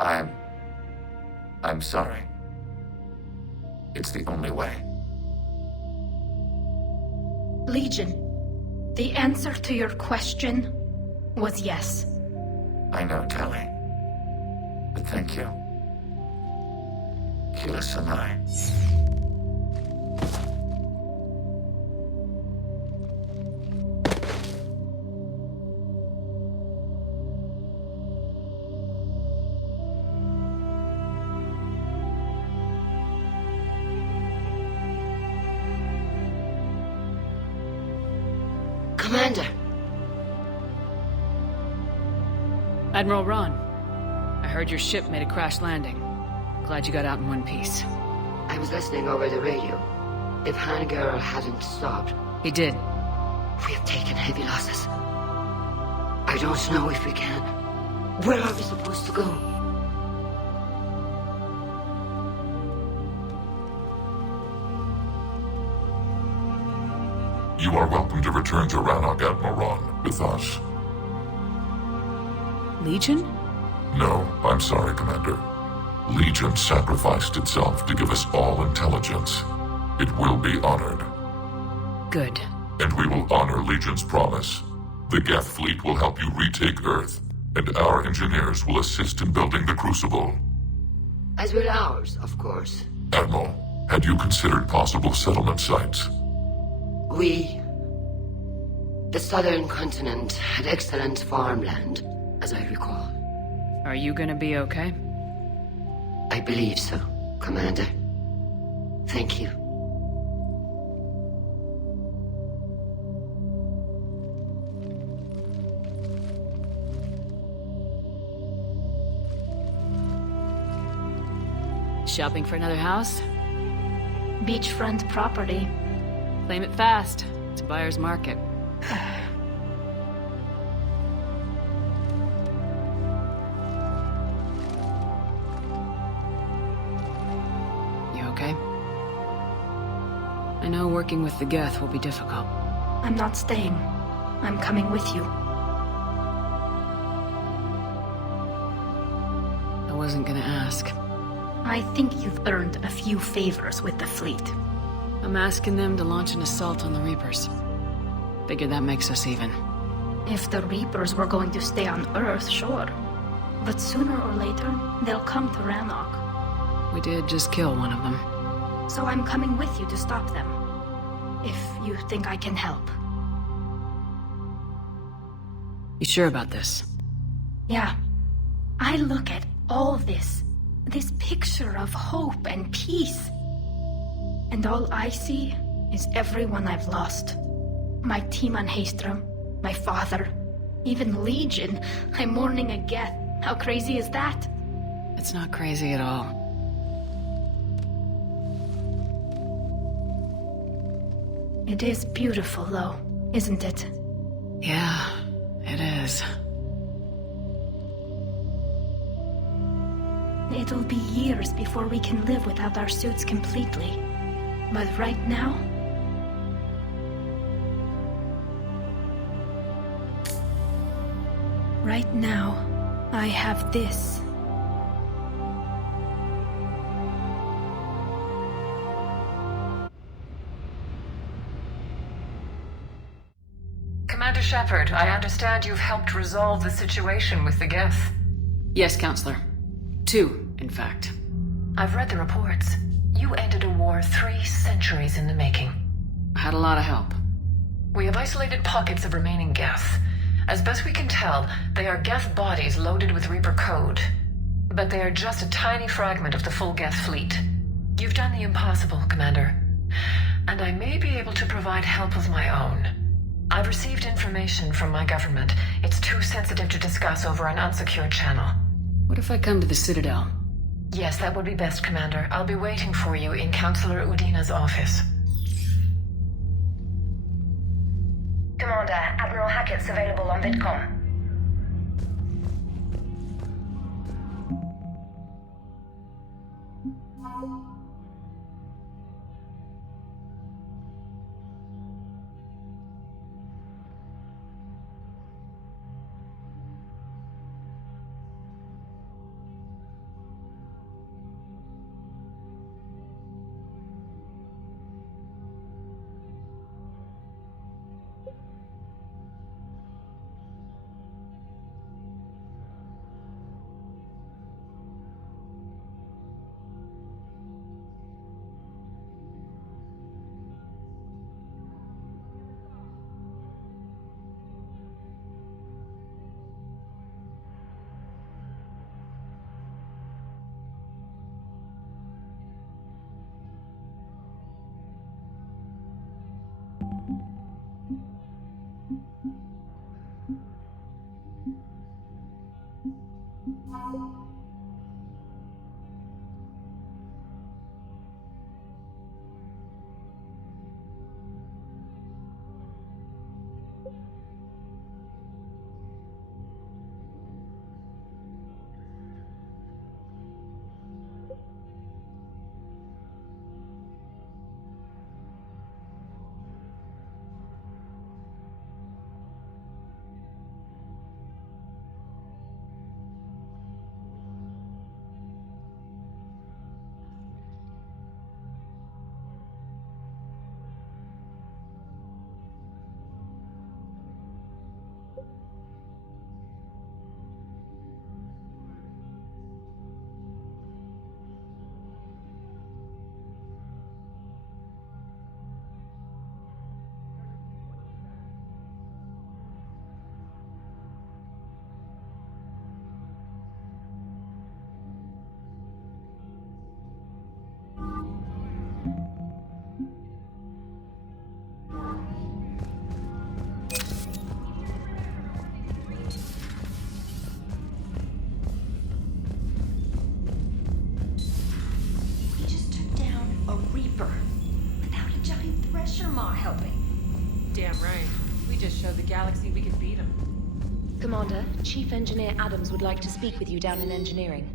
I'm sorry. It's the only way. Legion, the answer to your question was yes. I know, Tally. But thank you. Kila Sanai. Commander, Admiral Ron, I heard your ship made a crash landing. Glad you got out in one piece. I was listening over the radio. If Haniger hadn't stopped... He did. We have taken heavy losses. I don't know if we can. Where are we supposed to go? You are welcome to return to Rannoch, Admiral Ron, with us. Legion? No, I'm sorry, Commander. Legion sacrificed itself to give us all intelligence. It will be honored. Good. And we will honor Legion's promise. The Geth fleet will help you retake Earth, and our engineers will assist in building the Crucible. As will ours, of course. Admiral, had you considered possible settlement sites? The southern continent had excellent farmland, as I recall. Are you gonna be okay? I believe so, Commander. Thank you. Shopping for another house? Beachfront property. Claim it fast. It's a buyer's market. You okay? I know working with the Geth will be difficult. I'm not staying. I'm coming with you. I wasn't gonna ask. I think you've earned a few favors with the fleet. I'm asking them to launch an assault on the Reapers. Figure that makes us even. If the Reapers were going to stay on Earth, sure. But sooner or later, they'll come to Rannoch. We did just kill one of them. So I'm coming with you to stop them. If you think I can help. You sure about this? Yeah. I look at all this picture of hope and peace. And all I see is everyone I've lost. My team on Haestrom, my father, even Legion. I'm mourning a Geth. How crazy is that? It's not crazy at all. It is beautiful, though, isn't it? Yeah, it is. It'll be years before we can live without our suits completely. But right now... Right now, I have this. Commander Shepard, I understand you've helped resolve the situation with the Geth. Yes, Counselor. 2, in fact. I've read the reports. You ended a war 3 centuries in the making. I had a lot of help. We have isolated pockets of remaining Geth. As best we can tell, they are Geth bodies loaded with Reaper code. But they are just a tiny fragment of the full Geth fleet. You've done the impossible, Commander. And I may be able to provide help of my own. I've received information from my government. It's too sensitive to discuss over an unsecured channel. What if I come to the Citadel? Yes, that would be best, Commander. I'll be waiting for you in Counselor Udina's office. Commander, Admiral Hackett's available on VidCom. helping. Damn right. We just showed the galaxy we could beat them. Commander, Chief Engineer Adams would like to speak with you down in engineering.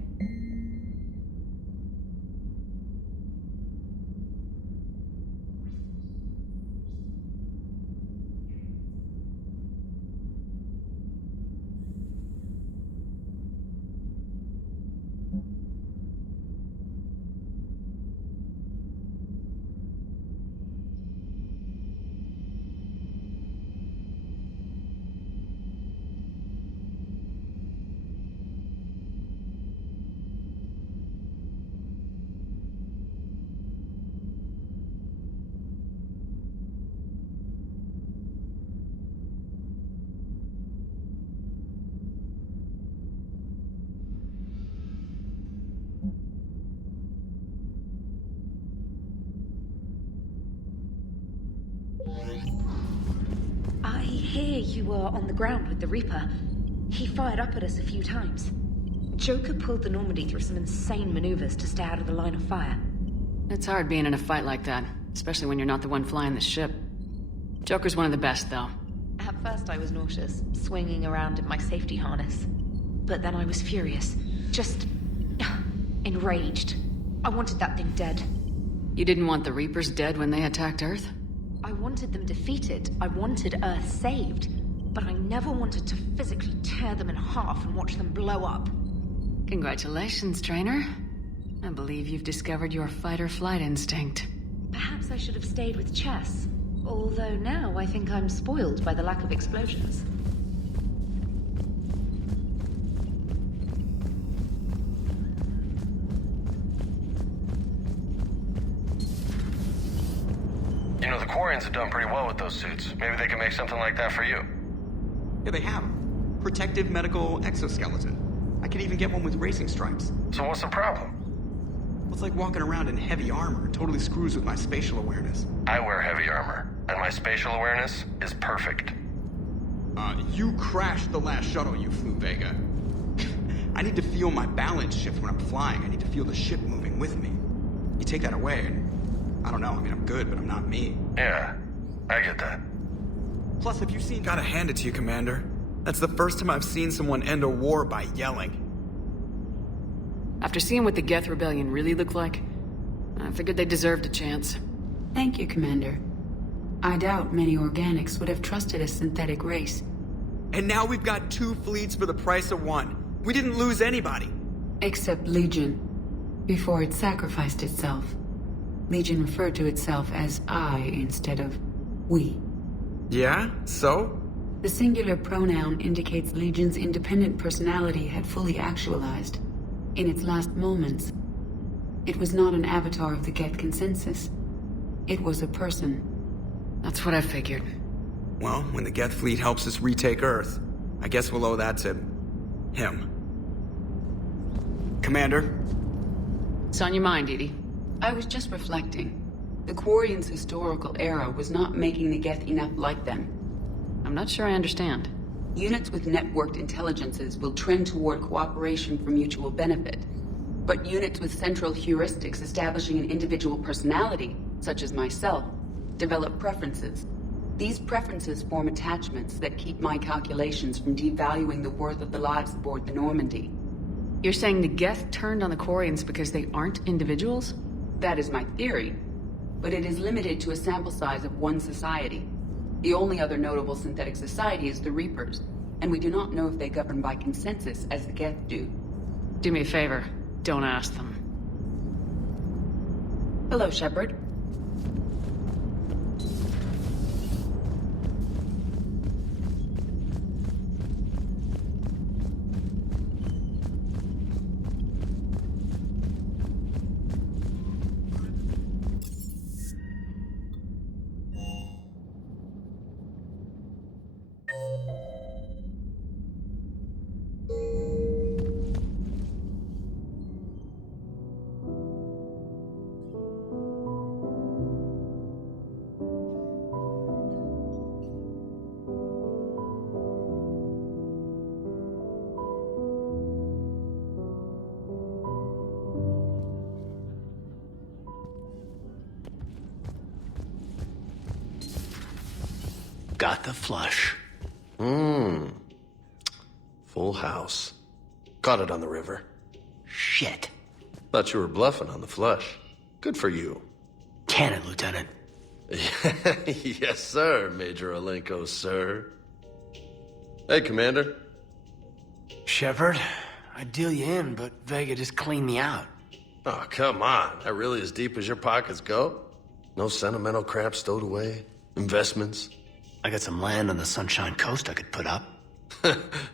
I hear you were on the ground with the Reaper. He fired up at us a few times. Joker pulled the Normandy through some insane maneuvers to stay out of the line of fire. It's hard being in a fight like that, especially when you're not the one flying the ship. Joker's one of the best, though. At first I was nauseous, swinging around in my safety harness. But then I was furious. Just... enraged. I wanted that thing dead. You didn't want the Reapers dead when they attacked Earth? I wanted them defeated. I wanted Earth saved. But I never wanted to physically tear them in half and watch them blow up. Congratulations, trainer. I believe you've discovered your fight-or-flight instinct. Perhaps I should have stayed with chess. Although now I think I'm spoiled by the lack of explosions. You know, the Quarians have done pretty well with those suits. Maybe they can make something like that for you. Yeah, they have. Protective medical exoskeleton. I could even get one with racing stripes. So what's the problem? Well, it's like walking around in heavy armor. It totally screws with my spatial awareness. I wear heavy armor, and my spatial awareness is perfect. You crashed the last shuttle you flew, Vega. I need to feel my balance shift when I'm flying. I need to feel the ship moving with me. You take that away, and I don't know. I mean, I'm good, but I'm not me. Yeah, I get that. Plus, have you seen... Gotta hand it to you, Commander. That's the first time I've seen someone end a war by yelling. After seeing what the Geth Rebellion really looked like, I figured they deserved a chance. Thank you, Commander. I doubt many organics would have trusted a synthetic race. And now we've got 2 fleets for the price of 1. We didn't lose anybody. Except Legion, before it sacrificed itself. Legion referred to itself as I instead of we. Yeah? So? The singular pronoun indicates Legion's independent personality had fully actualized. In its last moments, it was not an avatar of the Geth consensus. It was a person. That's what I figured. Well, when the Geth fleet helps us retake Earth, I guess we'll owe that to... him. Commander? It's on your mind, Edie. I was just reflecting. The Quarians' historical era was not making the Geth enough like them. I'm not sure I understand. Units with networked intelligences will trend toward cooperation for mutual benefit. But units with central heuristics establishing an individual personality, such as myself, develop preferences. These preferences form attachments that keep my calculations from devaluing the worth of the lives aboard the Normandy. You're saying the Geth turned on the Quarians because they aren't individuals? That is my theory, but it is limited to a sample size of one society. The only other notable synthetic society is the Reapers, and we do not know if they govern by consensus as the Geth do. Do me a favor, don't ask them. Hello, Shepard. got the flush. Full house. Caught it on the river. Shit. Thought you were bluffing on the flush. Good for you. Cannon, Lieutenant. Yes, sir, Major Alenko, sir. Hey, Commander. Shepard, I'd deal you in, but Vega just cleaned me out. Oh, come on. That really as deep as your pockets go? No sentimental crap stowed away? Investments? I got some land on the Sunshine Coast I could put up.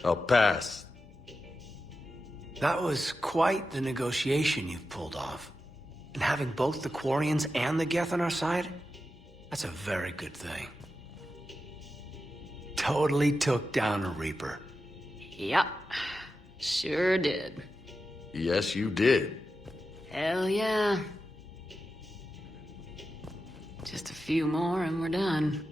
I'll pass. That was quite the negotiation you've pulled off. And having both the Quarians and the Geth on our side, that's a very good thing. Totally took down a Reaper. Yep. Sure did. Yes, you did. Hell yeah. Just a few more and we're done.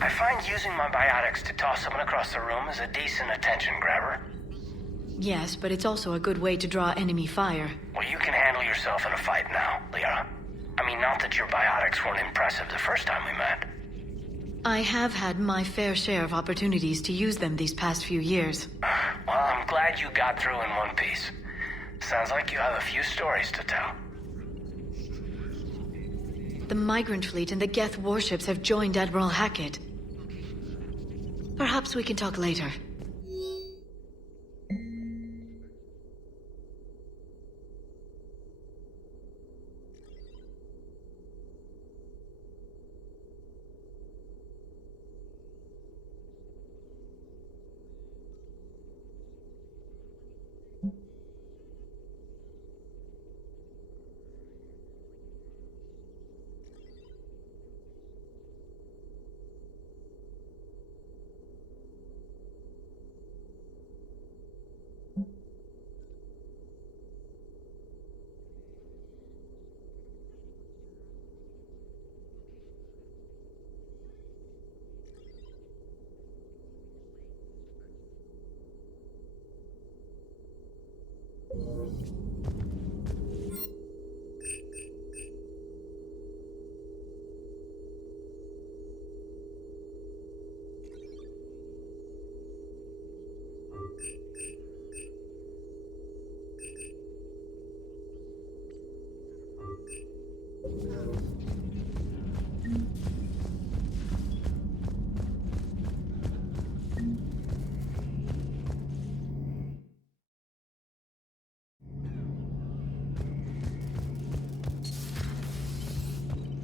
I find using my biotics to toss someone across the room is a decent attention grabber. Yes, but it's also a good way to draw enemy fire. Well, you can handle yourself in a fight now, Liara. I mean, not that your biotics weren't impressive the first time we met. I have had my fair share of opportunities to use them these past few years. Well, I'm glad you got through in one piece. Sounds like you have a few stories to tell. The Migrant Fleet and the Geth warships have joined Admiral Hackett. Perhaps we can talk later.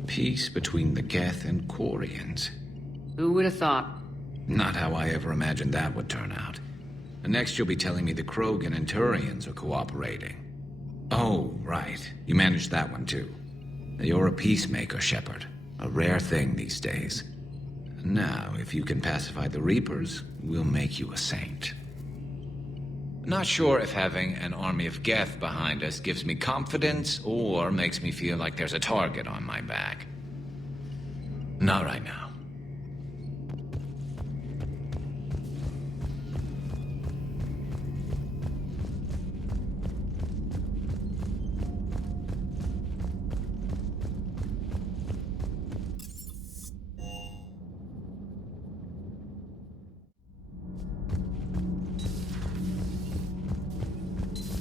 Peace between the Geth and Quarians. Who would have thought? Not how I ever imagined that would turn out. And next you'll be telling me the Krogan and Turians are cooperating. Oh, right. You managed that one too. You're a peacemaker, Shepard. A rare thing these days. Now, if you can pacify the Reapers, we'll make you a saint. Not sure if having an army of Geth behind us gives me confidence or makes me feel like there's a target on my back. Not right now.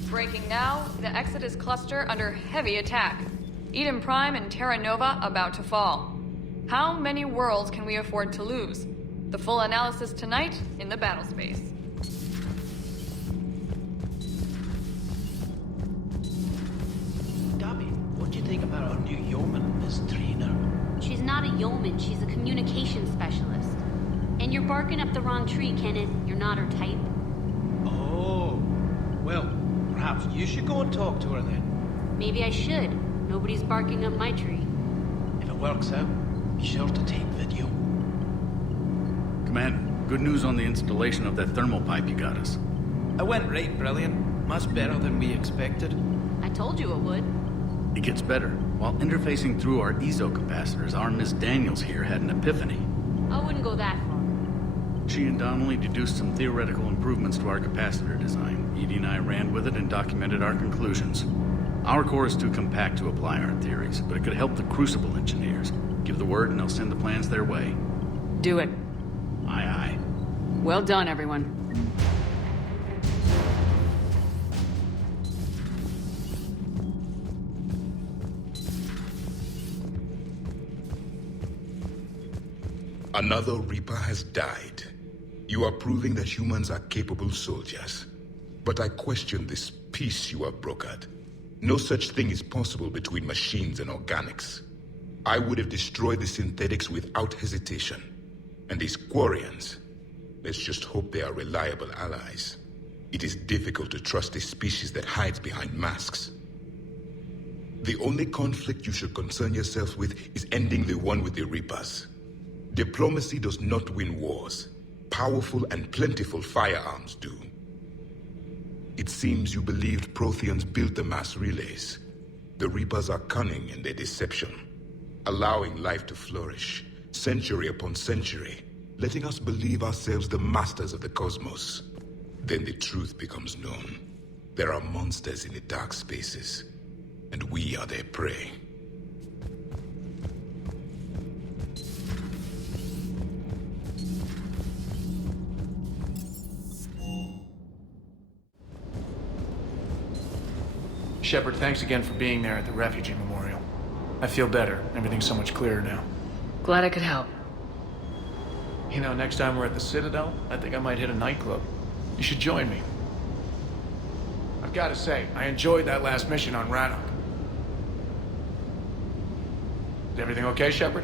Breaking now, the Exodus cluster under heavy attack. Eden Prime and Terra Nova about to fall. How many worlds can we afford to lose? The full analysis tonight in the battle space. Dobby, what do you think about our new yeoman, Miss Trina? She's not a yeoman, she's a communication specialist. And you're barking up the wrong tree, Kenneth. You're not her type. Oh, well, perhaps you should go and talk to her then. Maybe I should. Nobody's barking up my tree. If it works out, be sure to take video. Commander, good news on the installation of that thermal pipe you got us. It went right brilliant. Much better than we expected. I told you it would. It gets better. While interfacing through our ESO capacitors, our Miss Daniels here had an epiphany. I wouldn't go that far. She and Donnelly deduced some theoretical improvements to our capacitor design. Edie and I ran with it and documented our conclusions. Our core is too compact to apply our theories, but it could help the Crucible engineers. Give the word and they'll send the plans their way. Do it. Aye, aye. Well done, everyone. Another Reaper has died. You are proving that humans are capable soldiers. But I question this peace you have brokered. No such thing is possible between machines and organics. I would have destroyed the synthetics without hesitation. And these Quarians, let's just hope they are reliable allies. It is difficult to trust a species that hides behind masks. The only conflict you should concern yourself with is ending the one with the Reapers. Diplomacy does not win wars. Powerful and plentiful firearms do. It seems you believed Protheans built the mass relays. The Reapers are cunning in their deception, allowing life to flourish, century upon century, letting us believe ourselves the masters of the cosmos. Then the truth becomes known. There are monsters in the dark spaces, and we are their prey. Shepard, thanks again for being there at the refugee memorial. I feel better. Everything's so much clearer now. Glad I could help. You know, next time we're at the Citadel, I think I might hit a nightclub. You should join me. I've got to say, I enjoyed that last mission on Radok. Is everything okay, Shepard?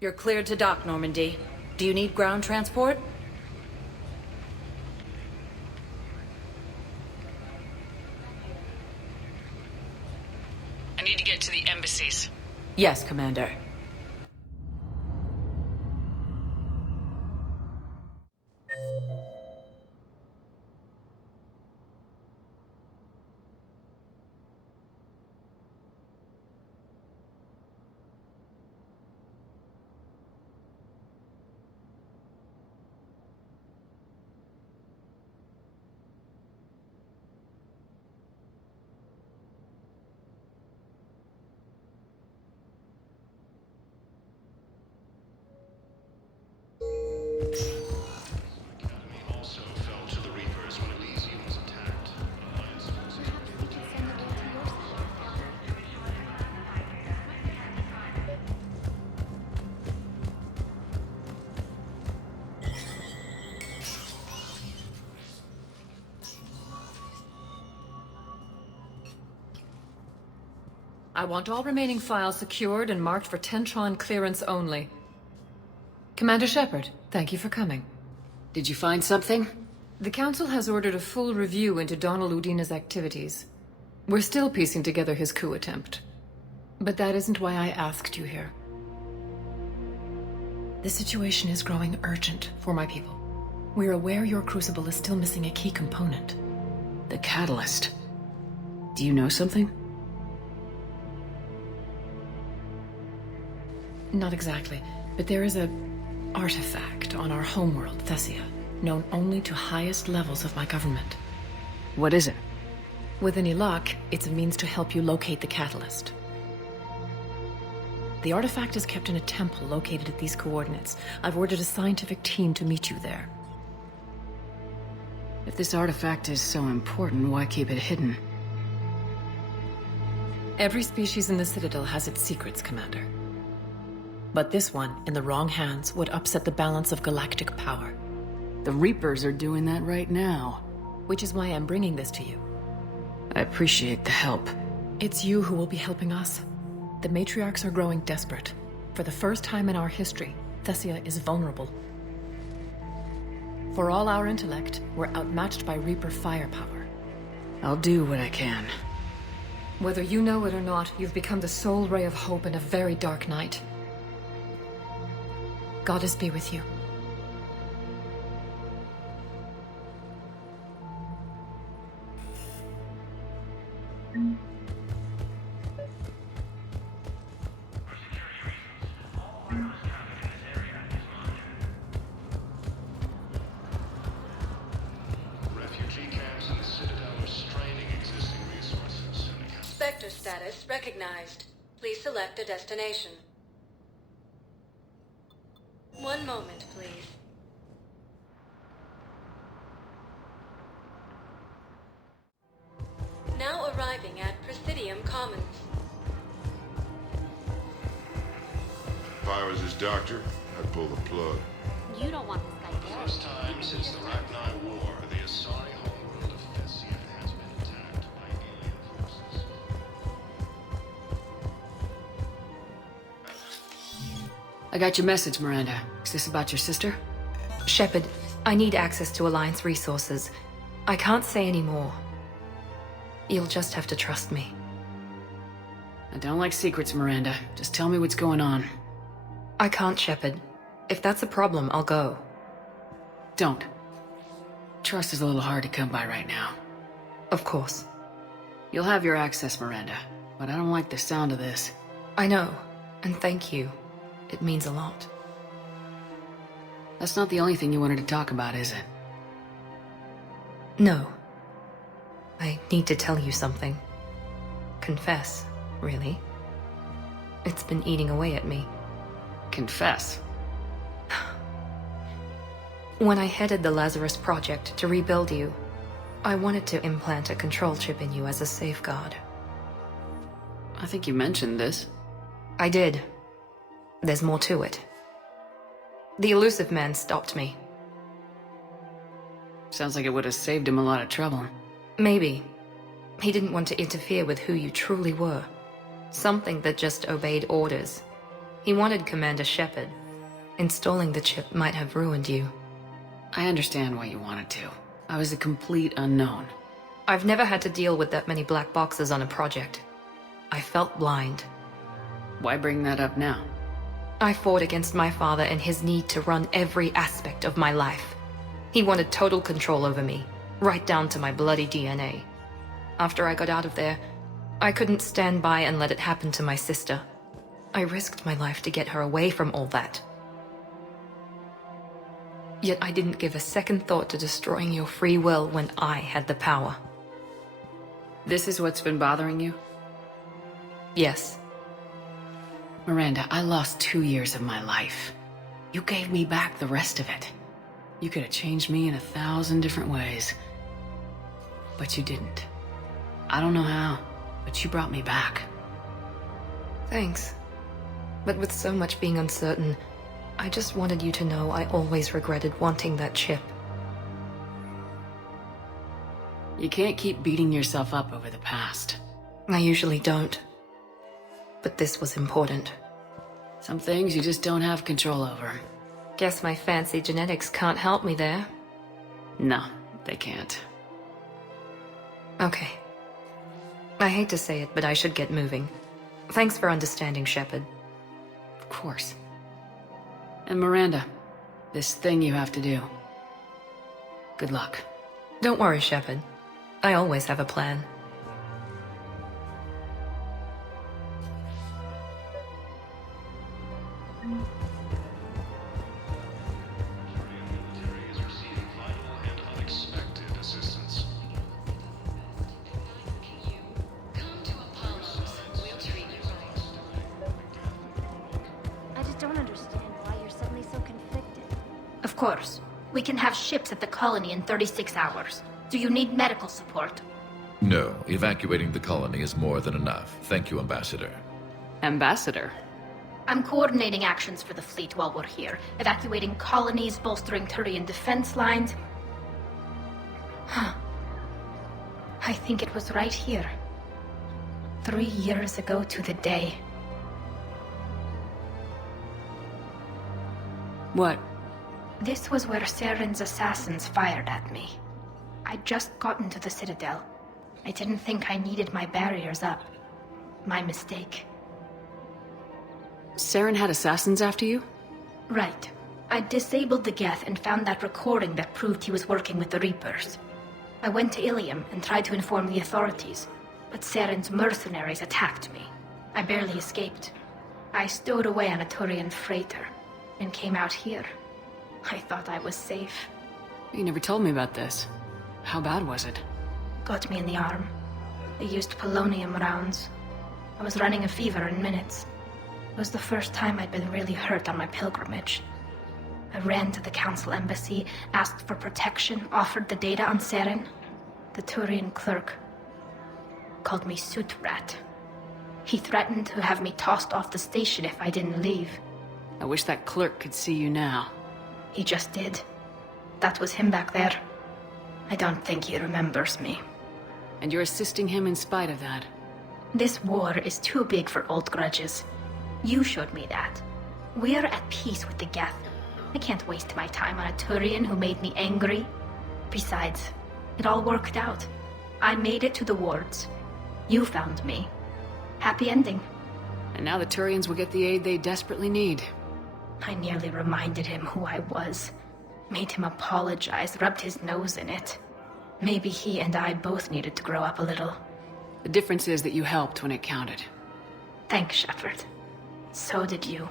You're cleared to dock, Normandy. Do you need ground transport? I need to get to the embassies. Yes, Commander. I want all remaining files secured and marked for Tentron clearance only. Commander Shepard, thank you for coming. Did you find something? The Council has ordered a full review into Donald Udina's activities. We're still piecing together his coup attempt. But that isn't why I asked you here. The situation is growing urgent for my people. We're aware your Crucible is still missing a key component. The catalyst. Do you know something? Not exactly, but there is an artifact on our homeworld, Thessia, known only to highest levels of my government. What is it? With any luck, it's a means to help you locate the catalyst. The artifact is kept in a temple located at these coordinates. I've ordered a scientific team to meet you there. If this artifact is so important, why keep it hidden? Every species in the Citadel has its secrets, Commander. But this one, in the wrong hands, would upset the balance of galactic power. The Reapers are doing that right now. Which is why I'm bringing this to you. I appreciate the help. It's you who will be helping us. The matriarchs are growing desperate. For the first time in our history, Thessia is vulnerable. For all our intellect, we're outmatched by Reaper firepower. I'll do what I can. Whether you know it or not, you've become the sole ray of hope in a very dark night. Goddess be with you. Sector status recognized. Please select a destination. One moment, please. Now arriving at Presidium Commons. If I was his doctor, I'd pull the plug. You don't want this guy dead. First time since the Ragnar War, the Asari homeworld of Thessia has been attacked by alien forces. I got your message, Miranda. Is this about your sister? Shepard, I need access to Alliance resources. I can't say any more. You'll just have to trust me. I don't like secrets, Miranda. Just tell me what's going on. I can't, Shepard. If that's a problem, I'll go. Don't. Trust is a little hard to come by right now. Of course. You'll have your access, Miranda, but I don't like the sound of this. I know, and thank you. It means a lot. That's not the only thing you wanted to talk about, is it? No. I need to tell you something. Confess, really. It's been eating away at me. Confess? When I headed the Lazarus Project to rebuild you, I wanted to implant a control chip in you as a safeguard. I think you mentioned this. I did. There's more to it. The elusive man stopped me. Sounds like it would have saved him a lot of trouble. Maybe. He didn't want to interfere with who you truly were. Something that just obeyed orders. He wanted Commander Shepard. Installing the chip might have ruined you. I understand why you wanted to. I was a complete unknown. I've never had to deal with that many black boxes on a project. I felt blind. Why bring that up now? I fought against my father and his need to run every aspect of my life. He wanted total control over me, right down to my bloody DNA. After I got out of there, I couldn't stand by and let it happen to my sister. I risked my life to get her away from all that. Yet I didn't give a second thought to destroying your free will when I had the power. This is what's been bothering you? Yes. Miranda, I lost 2 years of my life. You gave me back the rest of it. You could have changed me in 1,000 different ways. But you didn't. I don't know how, but you brought me back. Thanks. But with so much being uncertain, I just wanted you to know I always regretted wanting that chip. You can't keep beating yourself up over the past. I usually don't. But this was important. Some things you just don't have control over. Guess my fancy genetics can't help me there. No, they can't. Okay. I hate to say it, but I should get moving. Thanks for understanding, Shepard. Of course. And Miranda, this thing you have to do. Good luck. Don't worry, Shepard. I always have a plan. Of course. We can have ships at the colony in 36 hours. Do you need medical support? No, evacuating the colony is more than enough. Thank you, Ambassador. Ambassador? I'm coordinating actions for the fleet while we're here, evacuating colonies, bolstering Turian defense lines. Huh. I think it was right here. 3 years ago to the day. What? This was where Saren's assassins fired at me. I'd just gotten to the Citadel. I didn't think I needed my barriers up. My mistake. Saren had assassins after you? Right. I disabled the Geth and found that recording that proved he was working with the Reapers. I went to Ilium and tried to inform the authorities, but Saren's mercenaries attacked me. I barely escaped. I stowed away on a Turian freighter and came out here. I thought I was safe. You never told me about this. How bad was it? Got me in the arm. They used polonium rounds. I was running a fever in minutes. It was the first time I'd been really hurt on my pilgrimage. I ran to the Council embassy, asked for protection, offered the data on Saren. The Turian clerk called me Soot Rat. He threatened to have me tossed off the station if I didn't leave. I wish that clerk could see you now. He just did. That was him back there. I don't think he remembers me. And you're assisting him in spite of that. This war is too big for old grudges. You showed me that. We're at peace with the Geth. I can't waste my time on a Turian who made me angry. Besides, it all worked out. I made it to the wards. You found me. Happy ending. And now the Turians will get the aid they desperately need. I nearly reminded him who I was. Made him apologize, rubbed his nose in it. Maybe he and I both needed to grow up a little. The difference is that you helped when it counted. Thanks, Shepard. So did you.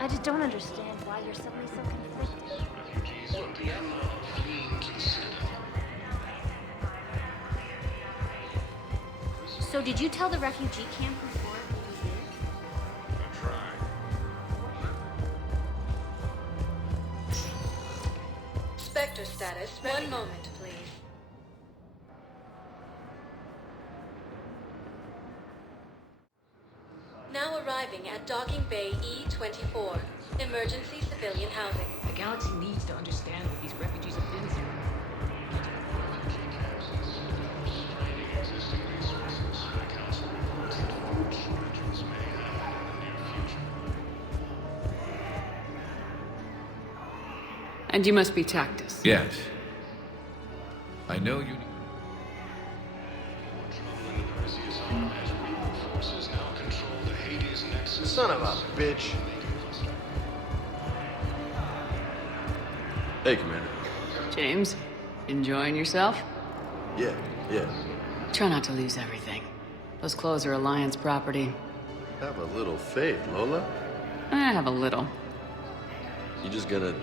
I just don't understand why you're suddenly so conflicted. Refugees from Vietnam fleeing to the Citadel. So did you tell the refugee camp before who he is? I tried. Spectre status. One moment, please. Now arriving at Docking Bay E-24. Emergency civilian housing. The galaxy needs to understand what these refugees have been through. Refugee camps in Citadel, draining existing resources. The Council reports that food shortages may happen in the near future. And you must be Tactus. Yes. I know you... Son of a bitch. Hey, Commander. James, enjoying yourself? Yeah. Try not to lose everything. Those clothes are Alliance property. Have a little faith, Lola. I have a little. You just gonna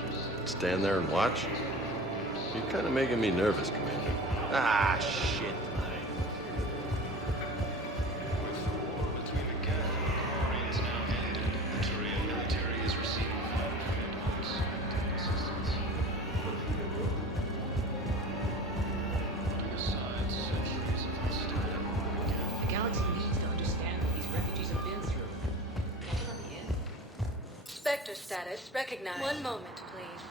stand there and watch? You're kind of making me nervous, Commander. Ah, shit. With the war between the Geth and the Quarians now ended, the Turian military is receiving far-pointed unsuspected assistance. Putting aside centuries of hostility, The galaxy needs to understand what these refugees have been through. Can you let me in? Spectre status recognized. One moment, please.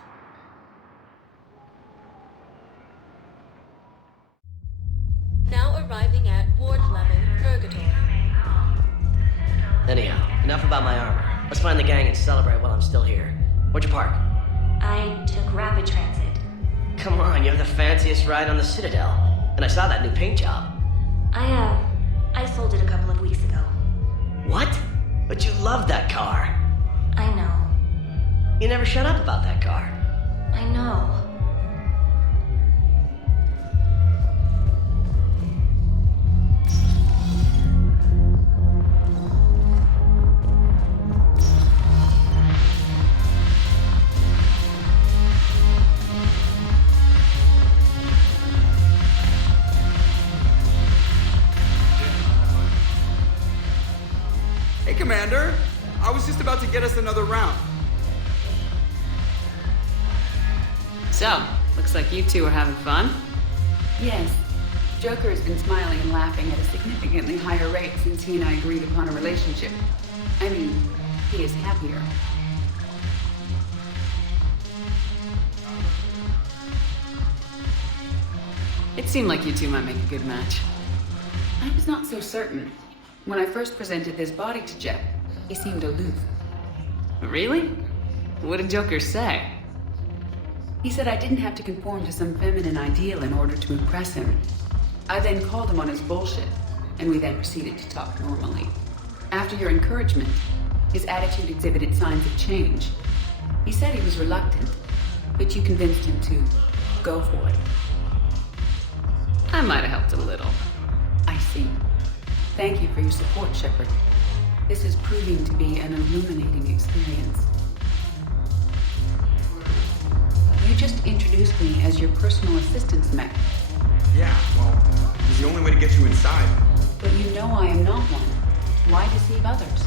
Now arriving at Ward level, Purgatory. Anyhow, enough about my armor. Let's find the gang and celebrate while I'm still here. Where'd you park? I took rapid transit. Come on, you have the fanciest ride on the Citadel. And I saw that new paint job. I sold it a couple of weeks ago. What? But you loved that car. I know. You never shut up about that car. I know. Hey, Commander. I was just about to get us another round. So, looks like you two are having fun. Yes. Joker has been smiling and laughing at a significantly higher rate since he and I agreed upon a relationship. I mean, he is happier. It seemed like you two might make a good match. I was not so certain. When I first presented this body to Jeff, he seemed aloof. Really? What did Joker say? He said I didn't have to conform to some feminine ideal in order to impress him. I then called him on his bullshit, and we then proceeded to talk normally. After your encouragement, his attitude exhibited signs of change. He said he was reluctant, but you convinced him to go for it. I might have helped a little. I see. Thank you for your support, Shepard. This is proving to be an illuminating experience. You just introduced me as your personal assistance mech. Yeah, well, it's the only way to get you inside. But you know I am not one. Why deceive others?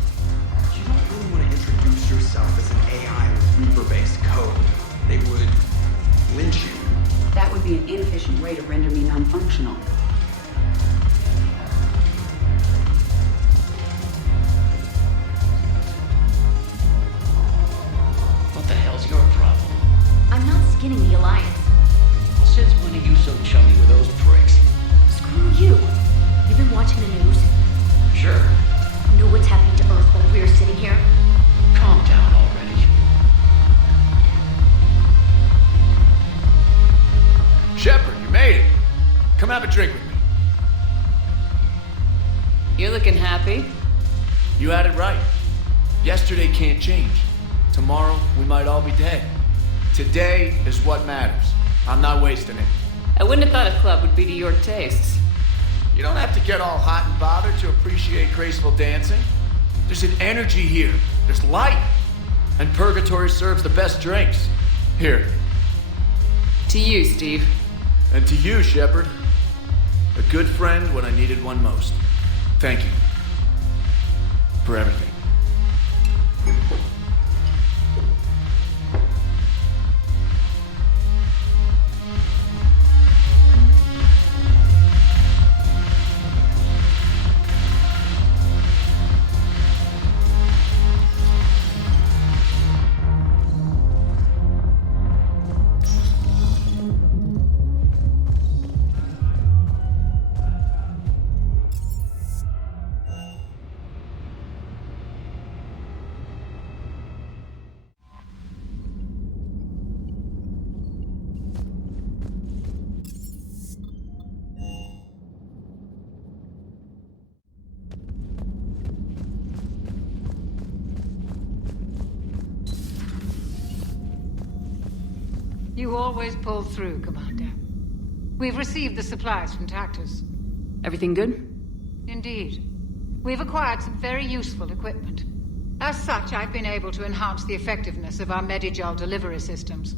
You don't really want to introduce yourself as an AI with Reaper-based code. They would lynch you. That would be an inefficient way to render me non-functional. What the hell's your problem? I'm not skinning the Alliance. Since when are you so chummy with those pricks? Screw you. You've been watching the news? Sure. Know what's happening to Earth while we are sitting here? Calm down already. Shepard, you made it. Come have a drink with me. You're looking happy. You had it right. Yesterday can't change. Tomorrow, we might all be dead. Today is what matters. I'm not wasting it. I wouldn't have thought a club would be to your tastes. You don't have to get all hot and bothered to appreciate graceful dancing. There's an energy here. There's light. And Purgatory serves the best drinks. Here. To you, Steve. And to you, Shepard. A good friend when I needed one most. Thank you. For everything. You always pull through, Commander. We've received the supplies from Tactus. Everything good? Indeed. We've acquired some very useful equipment. As such, I've been able to enhance the effectiveness of our Medigel delivery systems.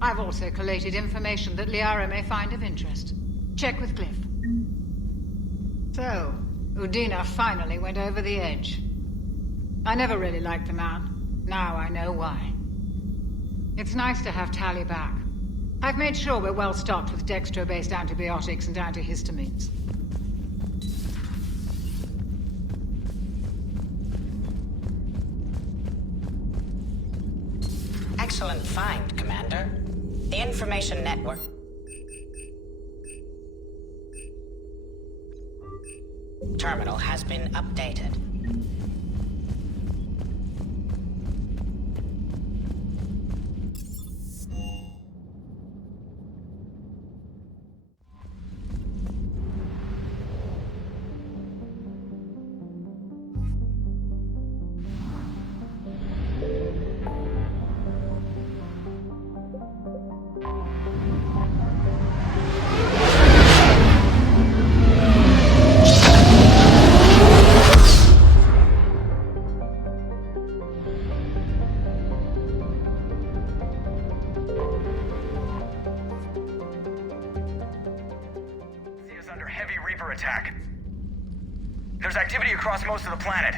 I've also collated information that Liara may find of interest. Check with Cliff. So, Udina finally went over the edge. I never really liked the man. Now I know why. It's nice to have Tally back. I've made sure we're well stocked with dextro-based antibiotics and antihistamines. Excellent find, Commander. The information network... terminal has been updated. Attack. There's activity across most of the planet.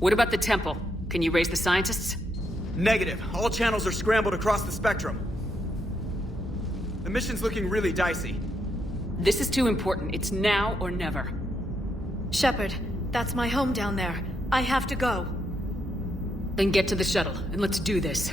What about the temple? Can you raise the scientists? Negative. All channels are scrambled across the spectrum. The mission's looking really dicey. This is too important. It's now or never. Shepard, that's my home down there. I have to go. Then get to the shuttle, and let's do this.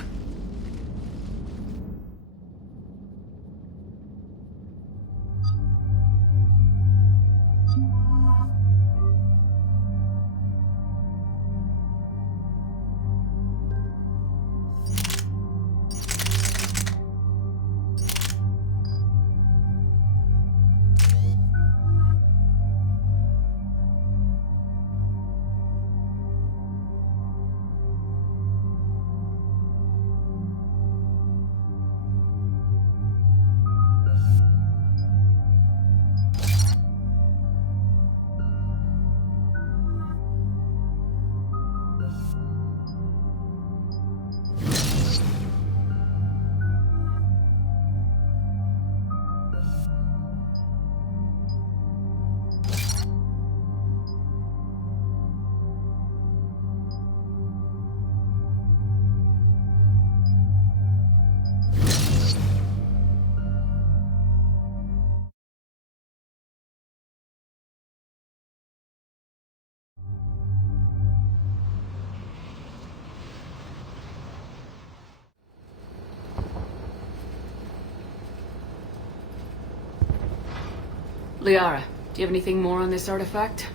Liara, do you have anything more on this artifact?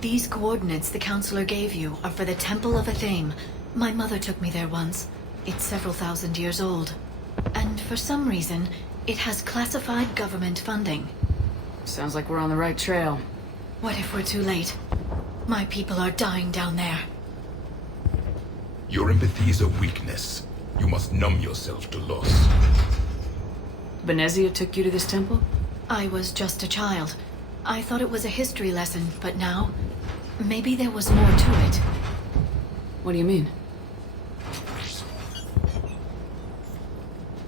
These coordinates the counselor gave you are for the Temple of Athame. My mother took me there once. It's several thousand years old. And for some reason, it has classified government funding. Sounds like we're on the right trail. What if we're too late? My people are dying down there. Your empathy is a weakness. You must numb yourself to loss. Venezia took you to this temple? I was just a child. I thought it was a history lesson, but now, maybe there was more to it. What do you mean?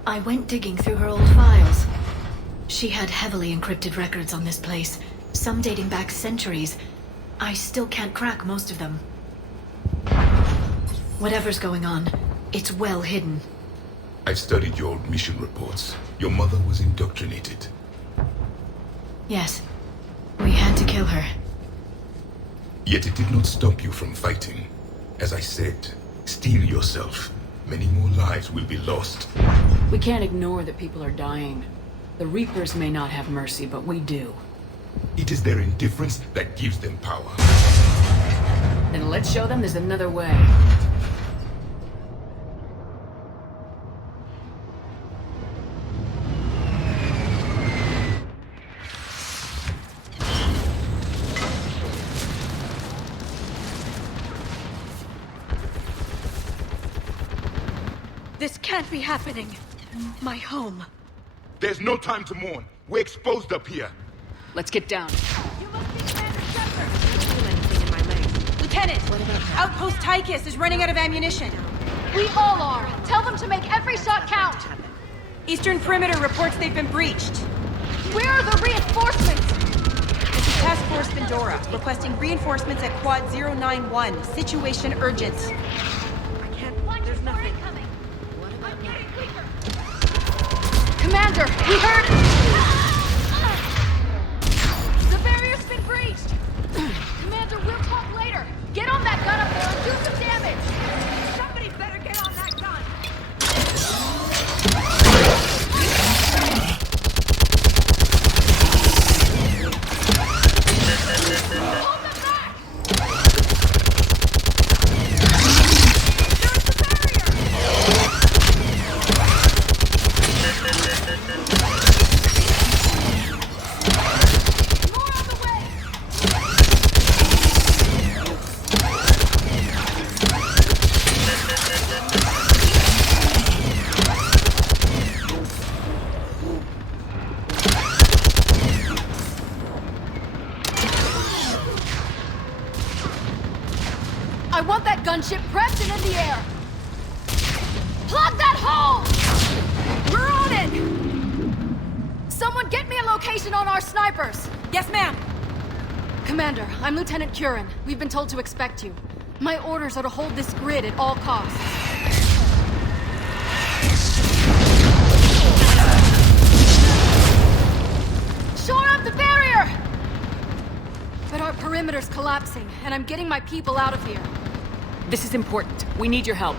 I went digging through her old files. She had heavily encrypted records on this place, some dating back centuries. I still can't crack most of them. Whatever's going on, it's well hidden. I've studied your old mission reports. Your mother was indoctrinated. Yes. We had to kill her. Yet it did not stop you from fighting. As I said, steel yourself. Many more lives will be lost. We can't ignore that people are dying. The Reapers may not have mercy, but we do. It is their indifference that gives them power. Then let's show them there's another way. This can't be happening. My home. There's no time to mourn. We're exposed up here. Let's get down. You must be Commander Shepard. I don't feel anything in my legs. Lieutenant, Outpost Tychus is running out of ammunition. We all are. Tell them to make every shot count. Eastern Perimeter reports they've been breached. Where are the reinforcements? This is Task Force Pandora, requesting reinforcements at Quad 091. Situation urgent. I can't. There's nothing. Commander, we heard... The barrier's been breached! Commander, we'll talk later. Get on that gun up there and do some damage! Somebody better get on that gun! Hold them back! I want that gunship prepped and in the air! Plug that hole! We're on it! Someone get me a location on our snipers! Yes, ma'am! Commander, I'm Lieutenant Curran. We've been told to expect you. My orders are to hold this grid at all costs. perimeter's collapsing, and I'm getting my people out of here. This is important. We need your help.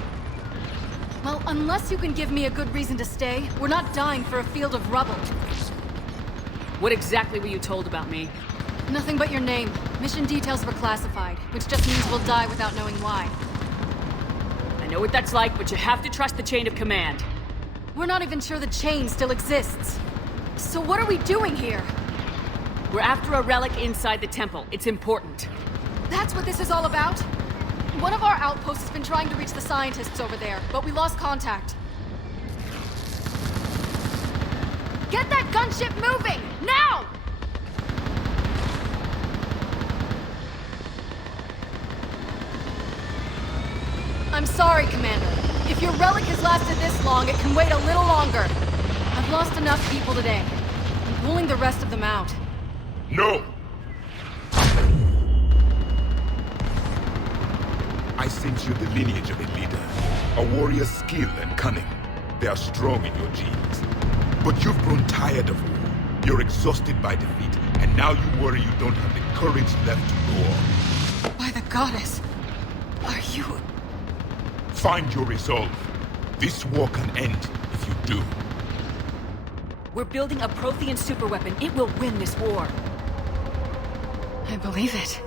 Well, unless you can give me a good reason to stay, we're not dying for a field of rubble. What exactly were you told about me? Nothing but your name. Mission details were classified, which just means we'll die without knowing why. I know what that's like, but you have to trust the chain of command. We're not even sure the chain still exists. So what are we doing here? We're after a relic inside the temple. It's important. That's what this is all about? One of our outposts has been trying to reach the scientists over there, but we lost contact. Get that gunship moving! Now! I'm sorry, Commander. If your relic has lasted this long, it can wait a little longer. I've lost enough people today. I'm pulling the rest of them out. No! I sense you're the lineage of a leader. A warrior's skill and cunning. They are strong in your genes. But you've grown tired of war. You're exhausted by defeat, and now you worry you don't have the courage left to go on. By the goddess, are you... Find your resolve. This war can end if you do. We're building a Prothean superweapon. It will win this war. I believe it.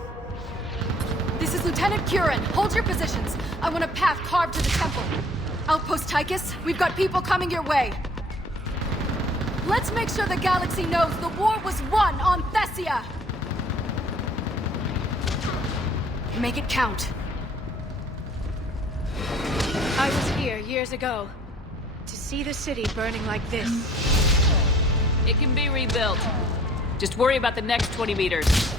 This is Lieutenant Curran. Hold your positions. I want a path carved to the temple. Outpost Tychus, we've got people coming your way. Let's make sure the galaxy knows the war was won on Thessia! Make it count. I was here years ago. To see the city burning like this. It can be rebuilt. Just worry about the next 20 meters.